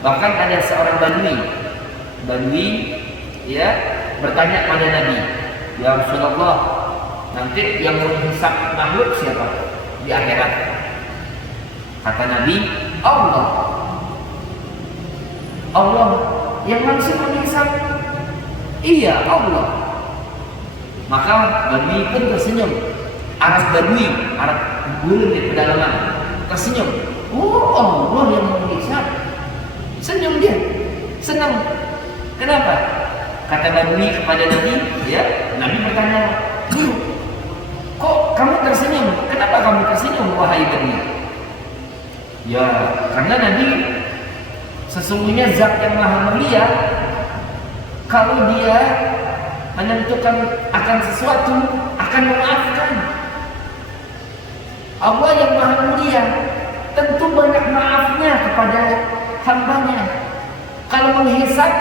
Bahkan ada seorang badui ya bertanya pada Nabi, ya Rasulullah, nanti yang menghisap makhluk siapa di akhirat? Kata Nabi, Allah. Allah yang langsung menghisap. Iya, Allah. Maka badui pun tersenyum. Arab badui, Arab gurun di pedalaman, tersenyum. Oh, Allah yang menghisap. Senyum dia, senang. Kenapa? Kata badui kepada Nabi, ya, Nabi bertanya, kok kamu tersenyum? Kenapa kamu tersenyum, wahai badui? Ya, karena Nabi sesungguhnya zat yang maha mulia. Kalau dia menentukan akan sesuatu, akan memaafkan. Allah yang maha mulia tentu banyak maafnya kepada hambanya. Kalau menghisap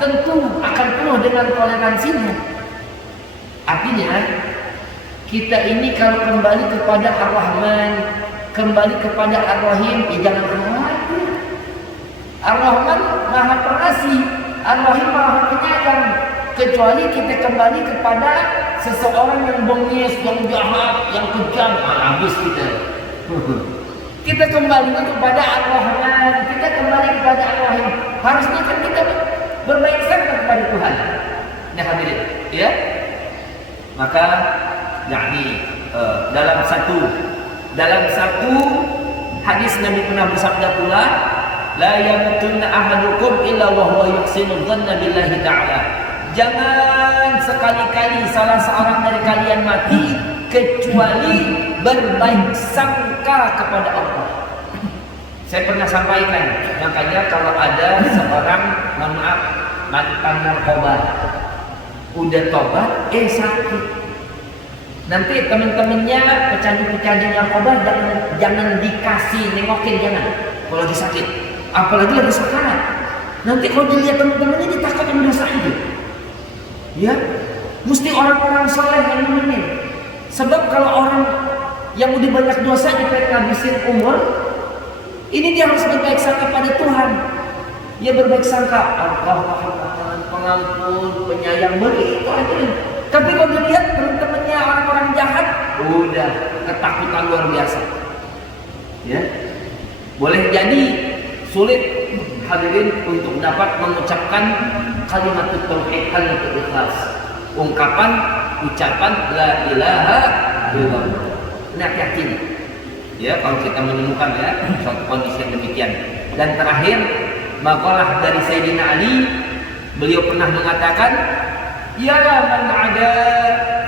tentu akan penuh dengan toleransinya. Artinya kita ini kalau kembali kepada Ar-Rahman, kembali kepada Ar-Rahim, jangan khawatir. Ar-Rahman maha pengasih, Ar-Rahim maha penyayang. Kecuali kita kembali kepada seseorang yang bengis, yang jahat, yang kejam, habis kita. Kita kembali kepada Ar-Rahman, kita kembali kepada Ar-Rahim. Harusnya kan kita berbaik sangka kepada Tuhan. Nah hadirin, ya. Maka yakni dalam satu hadis Nabi pernah bersabda pula, la yamutunna ahadukum illa wa huwa yuhsinu dhanna billahi ta'ala. Jangan sekali-kali salah seorang dari kalian mati kecuali berbaik sangka kepada Allah. Saya pernah sampaikan, makanya kalau ada seorang, mohon maaf, mantan narkoba, udah tobat, sakit. Nanti teman-temannya pecandu-pecandu narkoba jangan dikasih nengokin, jangan. Kalau lagi sakit, apalagi lagi sekarat. Nanti kalau dilihat teman-temannya ditakut sama dosa itu. Ya, mesti orang-orang soleh yang nemenin. Sebab kalau orang yang udah banyak dosa dipengen ngabisin umur, ini dia harus berbaik sangka pada Tuhan. Dia berbaik sangka, Allah pengampun, penyayang, begitu aja. Tapi kalau dilihat teman-temannya orang-orang jahat, udah ketakutan luar biasa. Ya, boleh jadi sulit hadirin untuk dapat mengucapkan kalimat tauhid, kalimat ikhlas, ucapan la ilaha illallah. Nah, yakin ya kalau kita menemukan ya suatu kondisi yang demikian. Dan terakhir, makalah dari Sayyidina Ali, beliau pernah mengatakan, ya man ada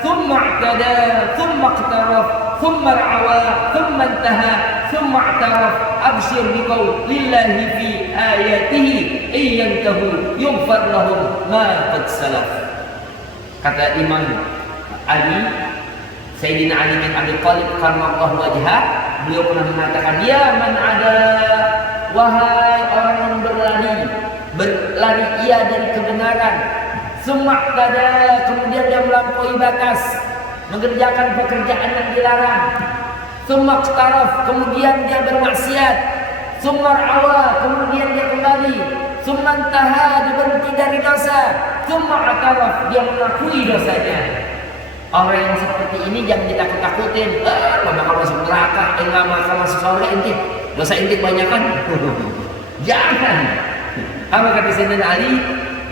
thumma i'tada thumma iqtaraf thumma ra'awa thumma intaha thumma i'taraf abshir biqaul lillahi fi ayatihi iyyantahu yughfar lahum ma qad salaf. Kata Imam Ali, Sayyidina Ali bin Abi Thalib karramallahu wajhah, beliau pernah mengatakan, ya man ada, wahai orang yang berlari kembali ia dari kebenaran. Sumaktada, kemudian dia melampaui batas, mengerjakan pekerjaan yang dilarang. Sumaktaraf, kemudian dia bermaksiat. Sumarawa, kemudian dia kembali. Sumantaha, diberhenti dari dosa. Sumataraf, dia mengakui dosanya. Orang yang seperti ini jangan ditakut-takutin. Bakal masuk neraka, nggak bakal masuk surga inti. Dosa inti banyak kan? Jangan. Apa kata Sayyidina Ali?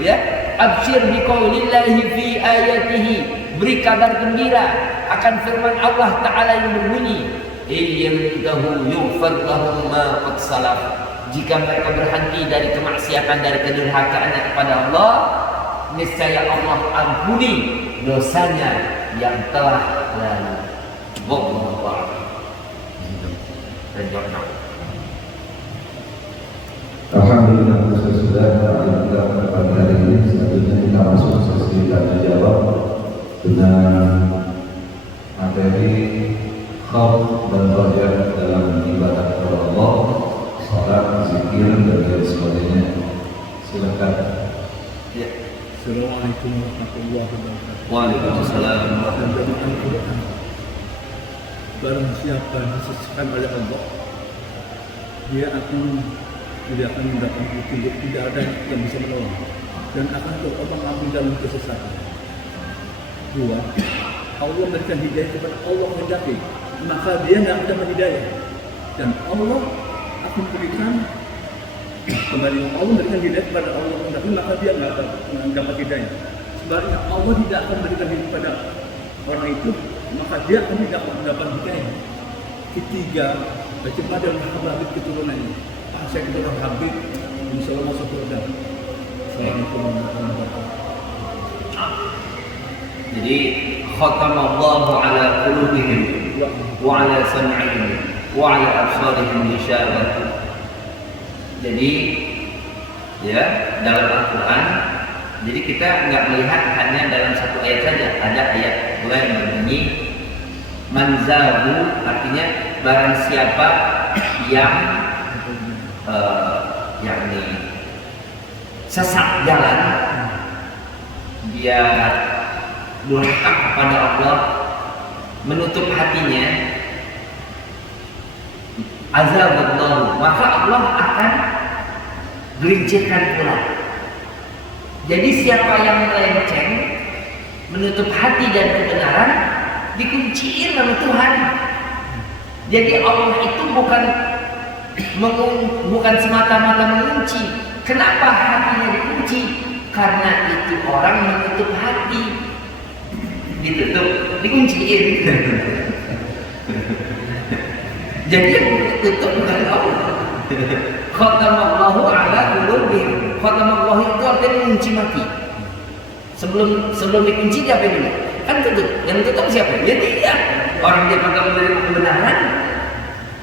Ya, absyir biqaulillahi fi ayatihi. Beri kabar gembira akan firman Allah Ta'ala yang berbunyi, "Iyyantahu yughfar lahum ma qad salaf." Jika mereka berhenti dari kemaksiatan, dari kedurhakaan kepada Allah, niscaya Allah ampuni dosanya yang telah lalu. Wallahu a'lam. Alhamdulillah sudah kita pada hari ini. Selanjutnya kita masuk ke sesi tanya jawab dengan materi khauf dan raja dalam ibadah kepada Allah, salat, zikir dan lain sebagainya. Silakan. Ya. Assalamualaikum warahmatullahi wabarakatuh. Waalaikumsalam. Barang siapa yang disesatkan oleh Allah, dia tidak akan mendapat petunjuk, tidak ada yang bisa menolong, dan akan terombang-ambing dalam kesesatan. Dua, Allah memberikan hidayah kepada Allah hendaki, maka dia tidak akan dapat hidayah, dan Allah akan berikan kembali. Allah memberikan hidayah kepada Allah hendaki, maka dia tidak akan dapat hidayah. Sebaliknya Allah tidak akan memberikan hidayah kepada orang itu, maka dia akan tidak mendapat hidayah. Ketiga, bagaimana dengan Habib keturunannya? Saya keturunan Habib, insya Allah masuk surga. Assalamualaikum warahmatullahi wabarakatuh. Jadi khatamallahu ala qulubihim wa ala sam'ihim wa ala absarihim ghishawah. Jadi ya, dalam Al-Quran, jadi kita nggak melihat hanya dalam satu ayat saja. Ada ayat pula yang berbunyi manzahu, artinya barang siapa yang yakni sesat jalan, dia durhaka kepada Allah, menutup hatinya, azabullah, maka Allah akan gelincirkan pula. Jadi siapa yang melenceng, menutup hati dan kebenaran, dikunciin sama Tuhan. Jadi Allah itu bukan semata-mata mengunci. Kenapa hatinya dikunci? Karena itu orang menutup hati. Ditutup, dikunciin. Jadi yang ditutup bukan Allah. Khatamallahu ala qulubihim. Khatamallahu itu artinya mengunci mati. Sebelum dikunci dia apa dulu? Kan tutup. Yang tutup siapa? Ya dia. Orang dia kagak menerima kebenaran.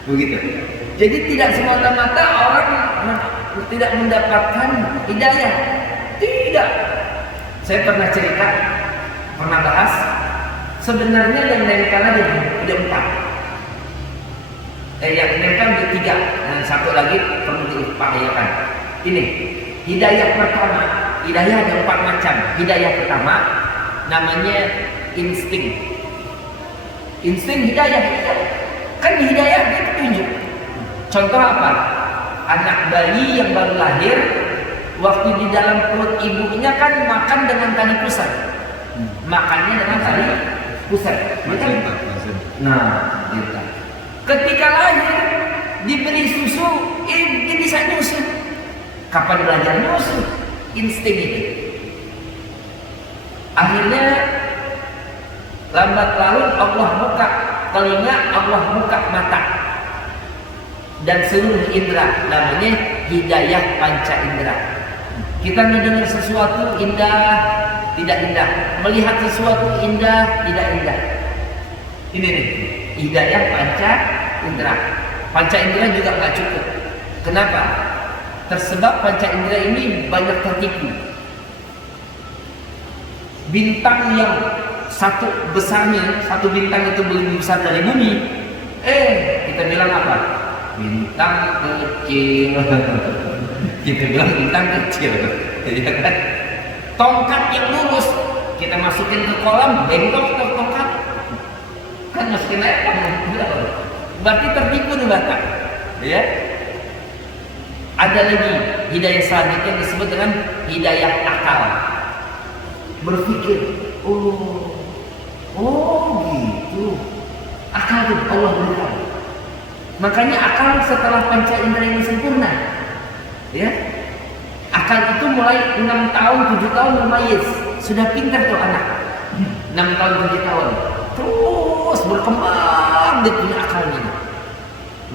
Begitu. Jadi tidak semata-mata orang tidak mendapatkan hidayah. Tidak. Saya pernah cerita, pernah bahas. Sebenarnya yang nempel ada 4. Yang nempel ada 3. Dan satu lagi perlu diupayakan. Ini hidayah pertama. Hidayah ada 4 macam. Hidayah pertama namanya insting. Insting hidayah. Kan hidayah itu petunjuk. Contoh apa? Anak bayi yang baru lahir, waktu di dalam perut ibunya kan makan dengan tali pusar. Makannya dengan tali pusar. Betul? Nah, gitu. Ketika lahir, diberi susu, dia bisa nyusu. Kapan belajar nyusu? Insting itu. Akhirnya lambat laun Allah buka telinga, Allah buka mata dan seluruh indera, namanya hidayah panca indera. Kita mendengar sesuatu indah, tidak indah, melihat sesuatu indah, tidak indah. Ini nih, hidayah panca indera. Panca indera juga nggak cukup. Kenapa? Tersebab panca indera ini banyak tertipu. Bintang yang satu besarnya, satu bintang itu lebih besar dari bumi. Kita bilang apa? Bintang kecil. Kita bilang bintang kecil. ya kan? Tongkat yang lurus kita masukin ke kolam, bengkok tongkat, kan masukin air kamu, berarti tertipu nih Batak, ya. Ada lagi hidayah selanjutnya yang disebut dengan hidayah akal. Berpikir, oh gitu. Akal itu Allah berikan. Makanya akal setelah panca indera ini sempurna, ya. Akal itu mulai 6 tahun, 7 tahun lumayan, sudah pintar tuh anak. 6 tahun, 7 tahun, terus berkembang dia punya akalnya.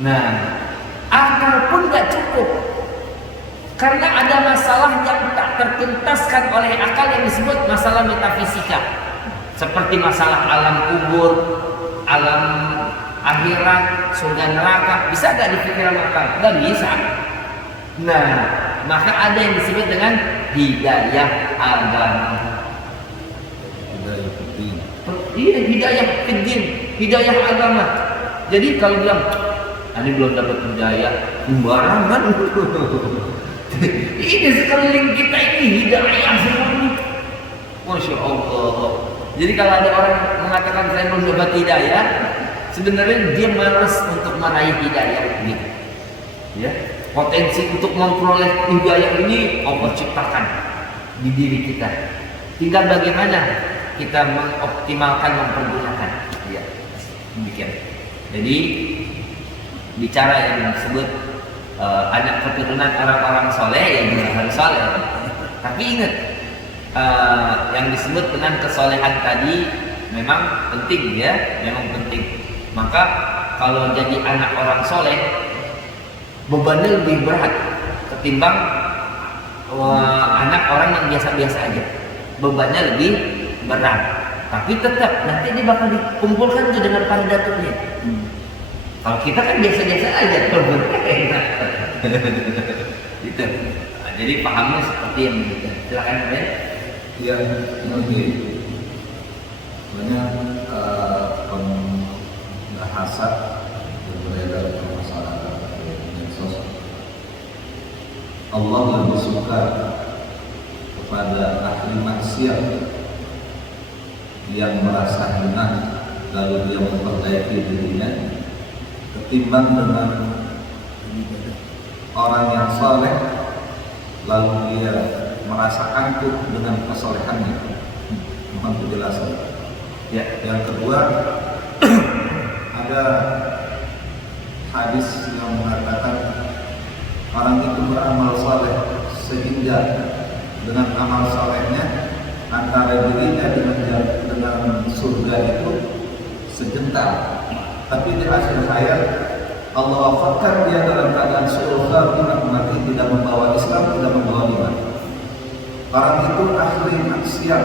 Nah, akal pun gak cukup, karena ada masalah yang tak tertuntaskan oleh akal yang disebut masalah metafisika, seperti masalah alam kubur, alam akhirat, surga neraka. Bisa gak dipikiran akal? Gak bisa. Nah, maka ada yang disebut dengan hidayah agama. Hidayah fiddin. Iya, hidayah fiddin, hidayah agama. Jadi kalau bilang, ini belum dapat hidayah, sembarangan. Ini sekeliling kita ini hidayah semuanya. Masya Allah. Jadi kalau ada orang mengatakan saya belum dapat hidayah, sebenarnya dia malas untuk meraih hidayah ini. Ya, potensi untuk memperoleh hidayah ini Allah ciptakan di diri kita. Tinggal bagaimana kita mengoptimalkan, mempergunakan. Ya, demikian. Jadi bicara yang disebut anak keturunan orang-orang soleh, yang juga harus soleh. Tapi ingat, yang disebut dengan kesolehan tadi memang penting, ya, memang penting. Maka kalau jadi anak orang soleh, bebannya lebih berat ketimbang anak orang yang biasa-biasa aja. Bebannya lebih berat, tapi tetap nanti dia bakal dikumpulkan tuh dengan para datuknya. Kalau kita kan biasa-biasa aja, bebannya enak. Gitu. Nah, jadi pahamnya seperti yang begitu. Silakan Ben. Ya, nanti banyak pembahasan yang beredar di masyarakat medsos. Allah lebih suka kepada ahli maksiat yang merasa hina lalu dia memperbaiki dirinya, ketimbang dengan orang yang saleh lalu dia merasa angkuh dengan kesolehannya. Mohon penjelasan. Ya, yang kedua, ada hadis yang mengatakan orang itu beramal saleh sehingga dengan amal salehnya antara dirinya dengan surga itu sejentar, tapi di akhir hayat Allah wafatkan dia dalam keadaan su'ul khatimah, mati tidak membawa Islam, tidak membawa iman. Orang itu ahli maksiat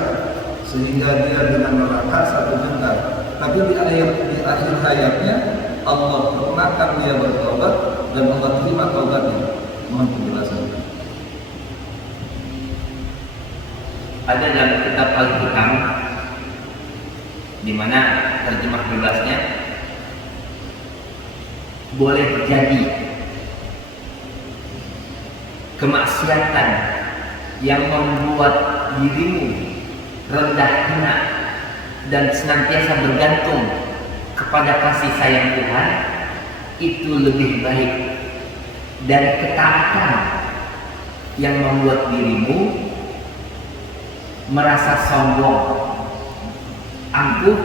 sehingga dia dengan neraka satu jentar, tapi di akhir hayatnya Allah perkenankan dia bertobat dan Allah terima taubatnya. Mohon penjelasan. Ada dalam kitab Al-Hikam, di mana terjemah bebasnya, boleh jadi kemaksiatan yang membuat dirimu rendah hina dan senantiasa bergantung kepada kasih sayang Tuhan itu lebih baik dari ketaatan yang membuat dirimu merasa sombong, angkuh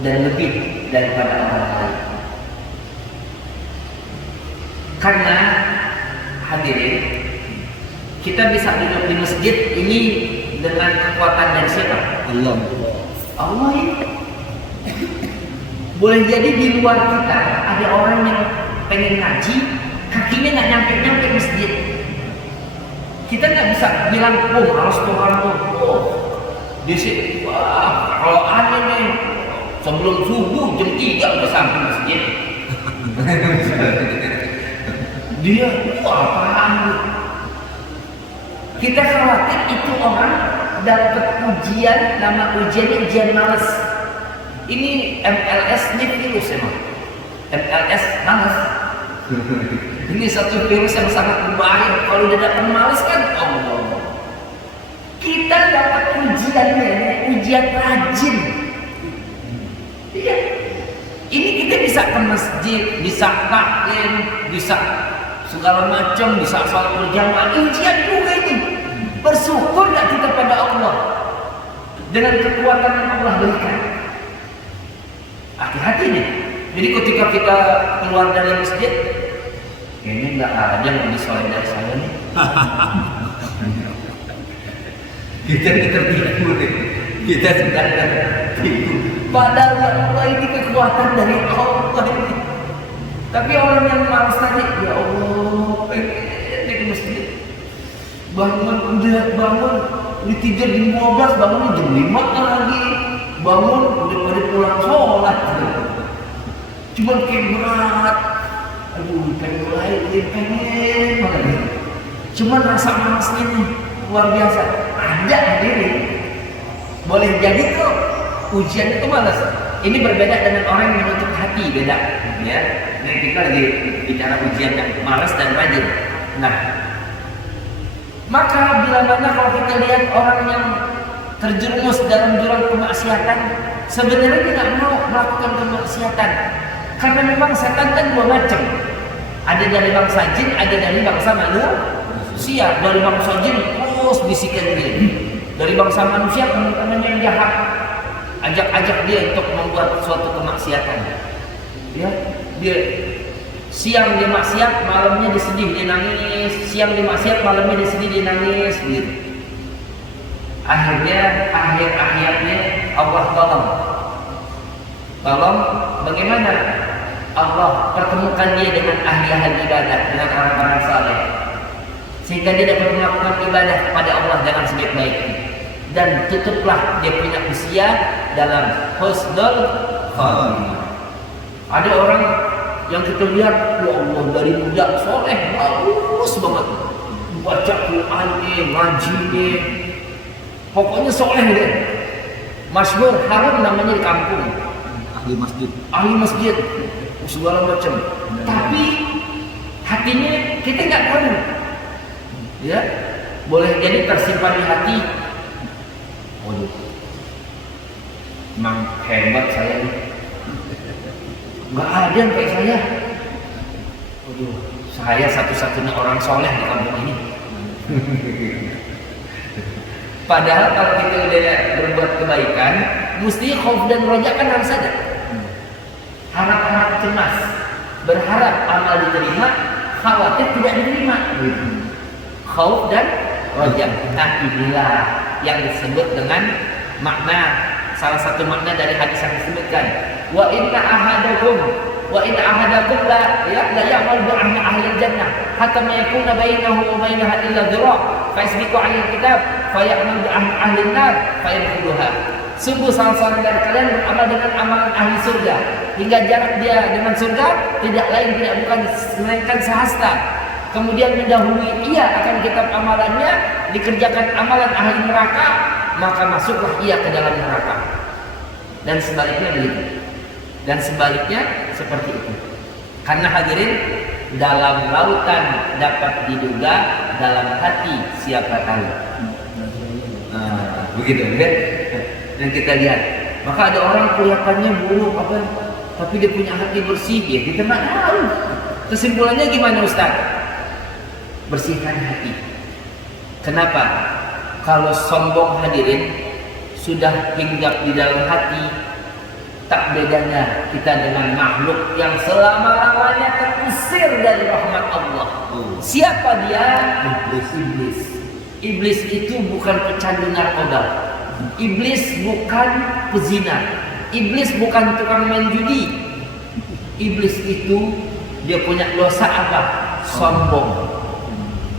dan lebih daripada orang lain. Karena hadirin, kita bisa duduk di masjid ini dengan kekuatan dari siapa? Allah. Allah ini. Boleh jadi di luar kita ada orang yang pengen ngaji, kakinya nggak nyampe masjid. Kita nggak bisa bilang, oh harus Tuhan tuh, oh di sini, wah kalau ada nih sebelum subuh jam 3 udah sampai masjid. Dia, wah apaan? Kita khawatir itu orang dapat ujian, nama ujiannya ujian malas. Ini MLS ini virus emang. MLS malas. Ini satu virus yang sangat berbahaya. Kalau udah datang malas kan, Allah. Kita dapat ujiannya, ujian rajin. Iya. Ini kita bisa ke masjid, bisa taklim, bisa segala macam, bisa sholat berjamaah. Ujian juga ini. Bersyukur nggak kita pada Allah dengan kekuatan yang Allah berikan? Hati-hati nih. Jadi ketika kita keluar dari masjid, kayaknya nggak ada yang lebih soleh dari saya nih. Kita tertipu nih. Kita sudah tertipu. Padahal ya Allah, ini kekuatan dari Allah ini. Tapi orang yang malas tadi, ya Allah, pengen ke masjid. Bangun, udah bangun, ditidur jam 12, bangunnya jam 5 lagi. Bangun, udah pada pulang sholat. Cuman kayak berat. Aduh, pengen pengen banget. Cuman rasa malasnya nih luar biasa. Ada hadirin. Boleh jadi tuh ujian itu malas. Ini berbeda dengan orang yang menutup hati, beda. Ya, ini kita lagi bicara ujian yang malas dan rajin. Nah, maka bila mana kalau kita lihat orang yang terjerumus dalam jurang kemaksiatan, sebenarnya dia nggak mau melakukan kemaksiatan, karena memang setan kan dua macam. Ada dari bangsa jin, ada dari bangsa manusia. Dari bangsa jin terus bisikan dia. Dari bangsa manusia teman-teman yang jahat, ajak-ajak dia untuk membuat suatu kemaksiatan. Ya, dia siang dia maksiat, malamnya dia sedih, dia nangis. Siang dia maksiat, malamnya dia sedih, dia nangis. Gitu. Akhirnya Allah tolong bagaimana? Allah pertemukan dia dengan ahli-ahli ibadah, dengan orang-orang saleh, sehingga dia dapat melakukan ibadah kepada Allah dengan sebaik-baiknya, dan tutuplah dia punya usia dalam husnul khatimah. Ada orang yang kita lihat, ya Allah, dari muda soleh, bagus banget, baca Qurannya, ngajinya, pokoknya soleh deh, masyhur, harum namanya di kampung, ahli masjid, segala macam. Tapi hatinya kita nggak tahu. Ya, boleh jadi tersimpan di hati. Waduh, emang hebat saya nih. Nggak ada yang kayak saya. Waduh, saya satu-satunya orang soleh di kampung ini. Padahal kalau kita udah berbuat kebaikan, mesti khauf dan roja kan harus ada. Harap-harap cemas, berharap amal diterima, khawatir tidak diterima. Khauf dan roja. Nah, inilah yang disebut dengan makna, salah satu makna dari hadis yang disebutkan, wa inna ahadakum la ya'mal bi ahli jannah hatta ma yakuna bainahu wa bainaha illa dhira' fa yasbiqu 'ala al-kitab fa ya'mal bi ahli an-nar fa yadkhuluha. Sungguh salah seorang dari kalian beramal dengan amalan ahli surga hingga jarak dia dengan surga tidak lain tidak bukan melainkan sehasta. Kemudian mendahului ia akan kitab amalannya, dikerjakan amalan ahli neraka, maka masuklah ia ke dalam neraka. Dan sebaliknya begitu. Dan sebaliknya seperti itu. Karena hadirin, dalam lautan dapat diduga, dalam hati siapa tahu. Nah, begitu kan? Dan kita lihat, maka ada orang kelihatannya buruk apa, tapi dia punya hati bersih, ya kita nggak tahu. Kesimpulannya gimana Ustaz? Bersihkan hati. Kenapa? Kalau sombong hadirin sudah hinggap di dalam hati, tak bedanya kita dengan makhluk yang selama-lamanya terusir dari rahmat Allah. Siapa dia? Iblis. Iblis itu bukan pecandu narkoba. Iblis bukan pezina. Iblis bukan tukang main judi. Iblis itu dia punya dosa apa? Sombong.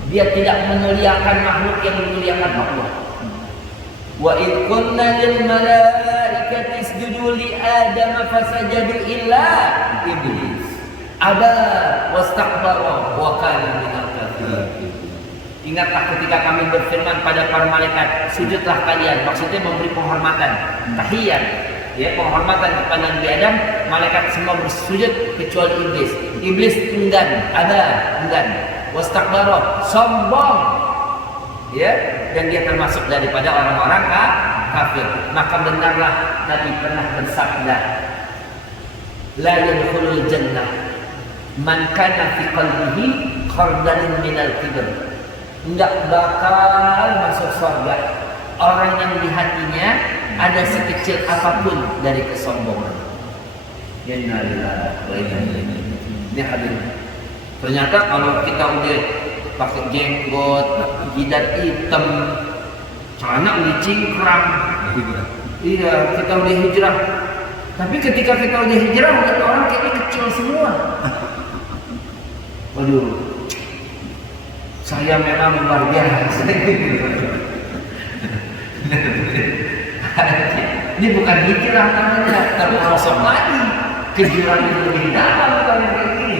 Dia tidak memuliakan makhluk yang memuliakan Allah. Wa in qulna lil malaikati isjudu li Adam fasajadu illa iblis aba wastakbara wa kana minal kafirin. Ingatlah ketika kami berfirman pada para malaikat, sujudlah kalian, maksudnya memberi penghormatan, tahiyat, ya, penghormatan kepada Nabi Adam. Malaikat semua bersujud kecuali iblis. Iblis enggan, ada enggan, wastakbara, sombong, ya, dan dia termasuk daripada orang-orang kafir. Maka benarlah Nabi pernah bersabda, la yadkhulul jannah man kana fi qalbihi khardalun minal kibr. Tidak bakal masuk surga orang yang di hatinya ada sekecil apapun dari kesombongan. Ini hadirin. Ternyata kalau kita udah pakai jenggot, jidat hitam, celana udah cingkrang, iya kita udah hijrah. Tapi ketika kita udah hijrah, lihat orang kayaknya kecil semua. Waduh, saya memang luar biasa. Ini bukan hijrah namanya, tapi masuk lagi ke jurang yang lebih dalam kalau kayak gini.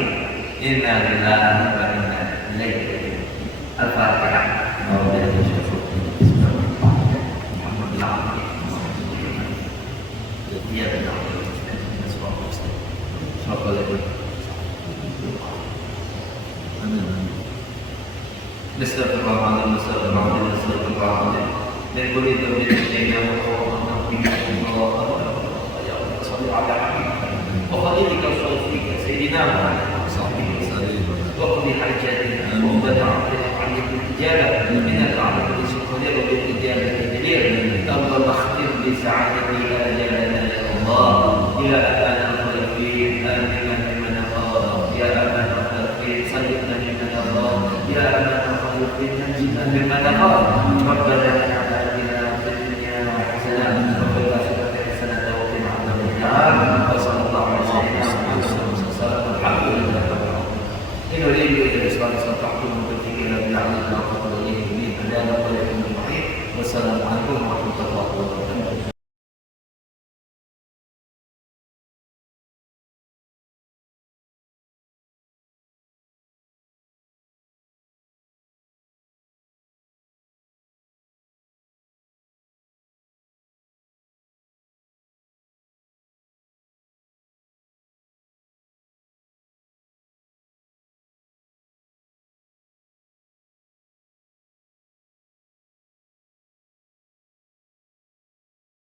Innalillahi wa inna ilaihi raji'un. Al-Fatihah. Iya benar. Bismillahirrahmanirrahim. Bismillahirrahmanirrahim. Dan boleh terjadi وخليلك وصوفيك سيدنا محمد وقضي حاجاتنا وبدع عن الإجابة إنك على كل شيء قدير وبالإجابة جدير اللهم اختم بسعادتنا آجالنا يا الله إلى أبانا الخلفين آمنا ممن خاف يا أبانا الخلفين صدقنا ممن خاف يا أبانا الخلفين نجنا ممن خاف ربنا آتنا في الدنيا حسنة وفي الآخرة حسنة وقنا عذاب النار وصلى الله على سيدنا محمد الحمد لله رب العالمين. إن أريد إلى الإسلام استطعتم من توفيقي إلى بالله وقد إليه من هدانا ولكم أجمعين والسلام عليكم ورحمة الله وبركاته.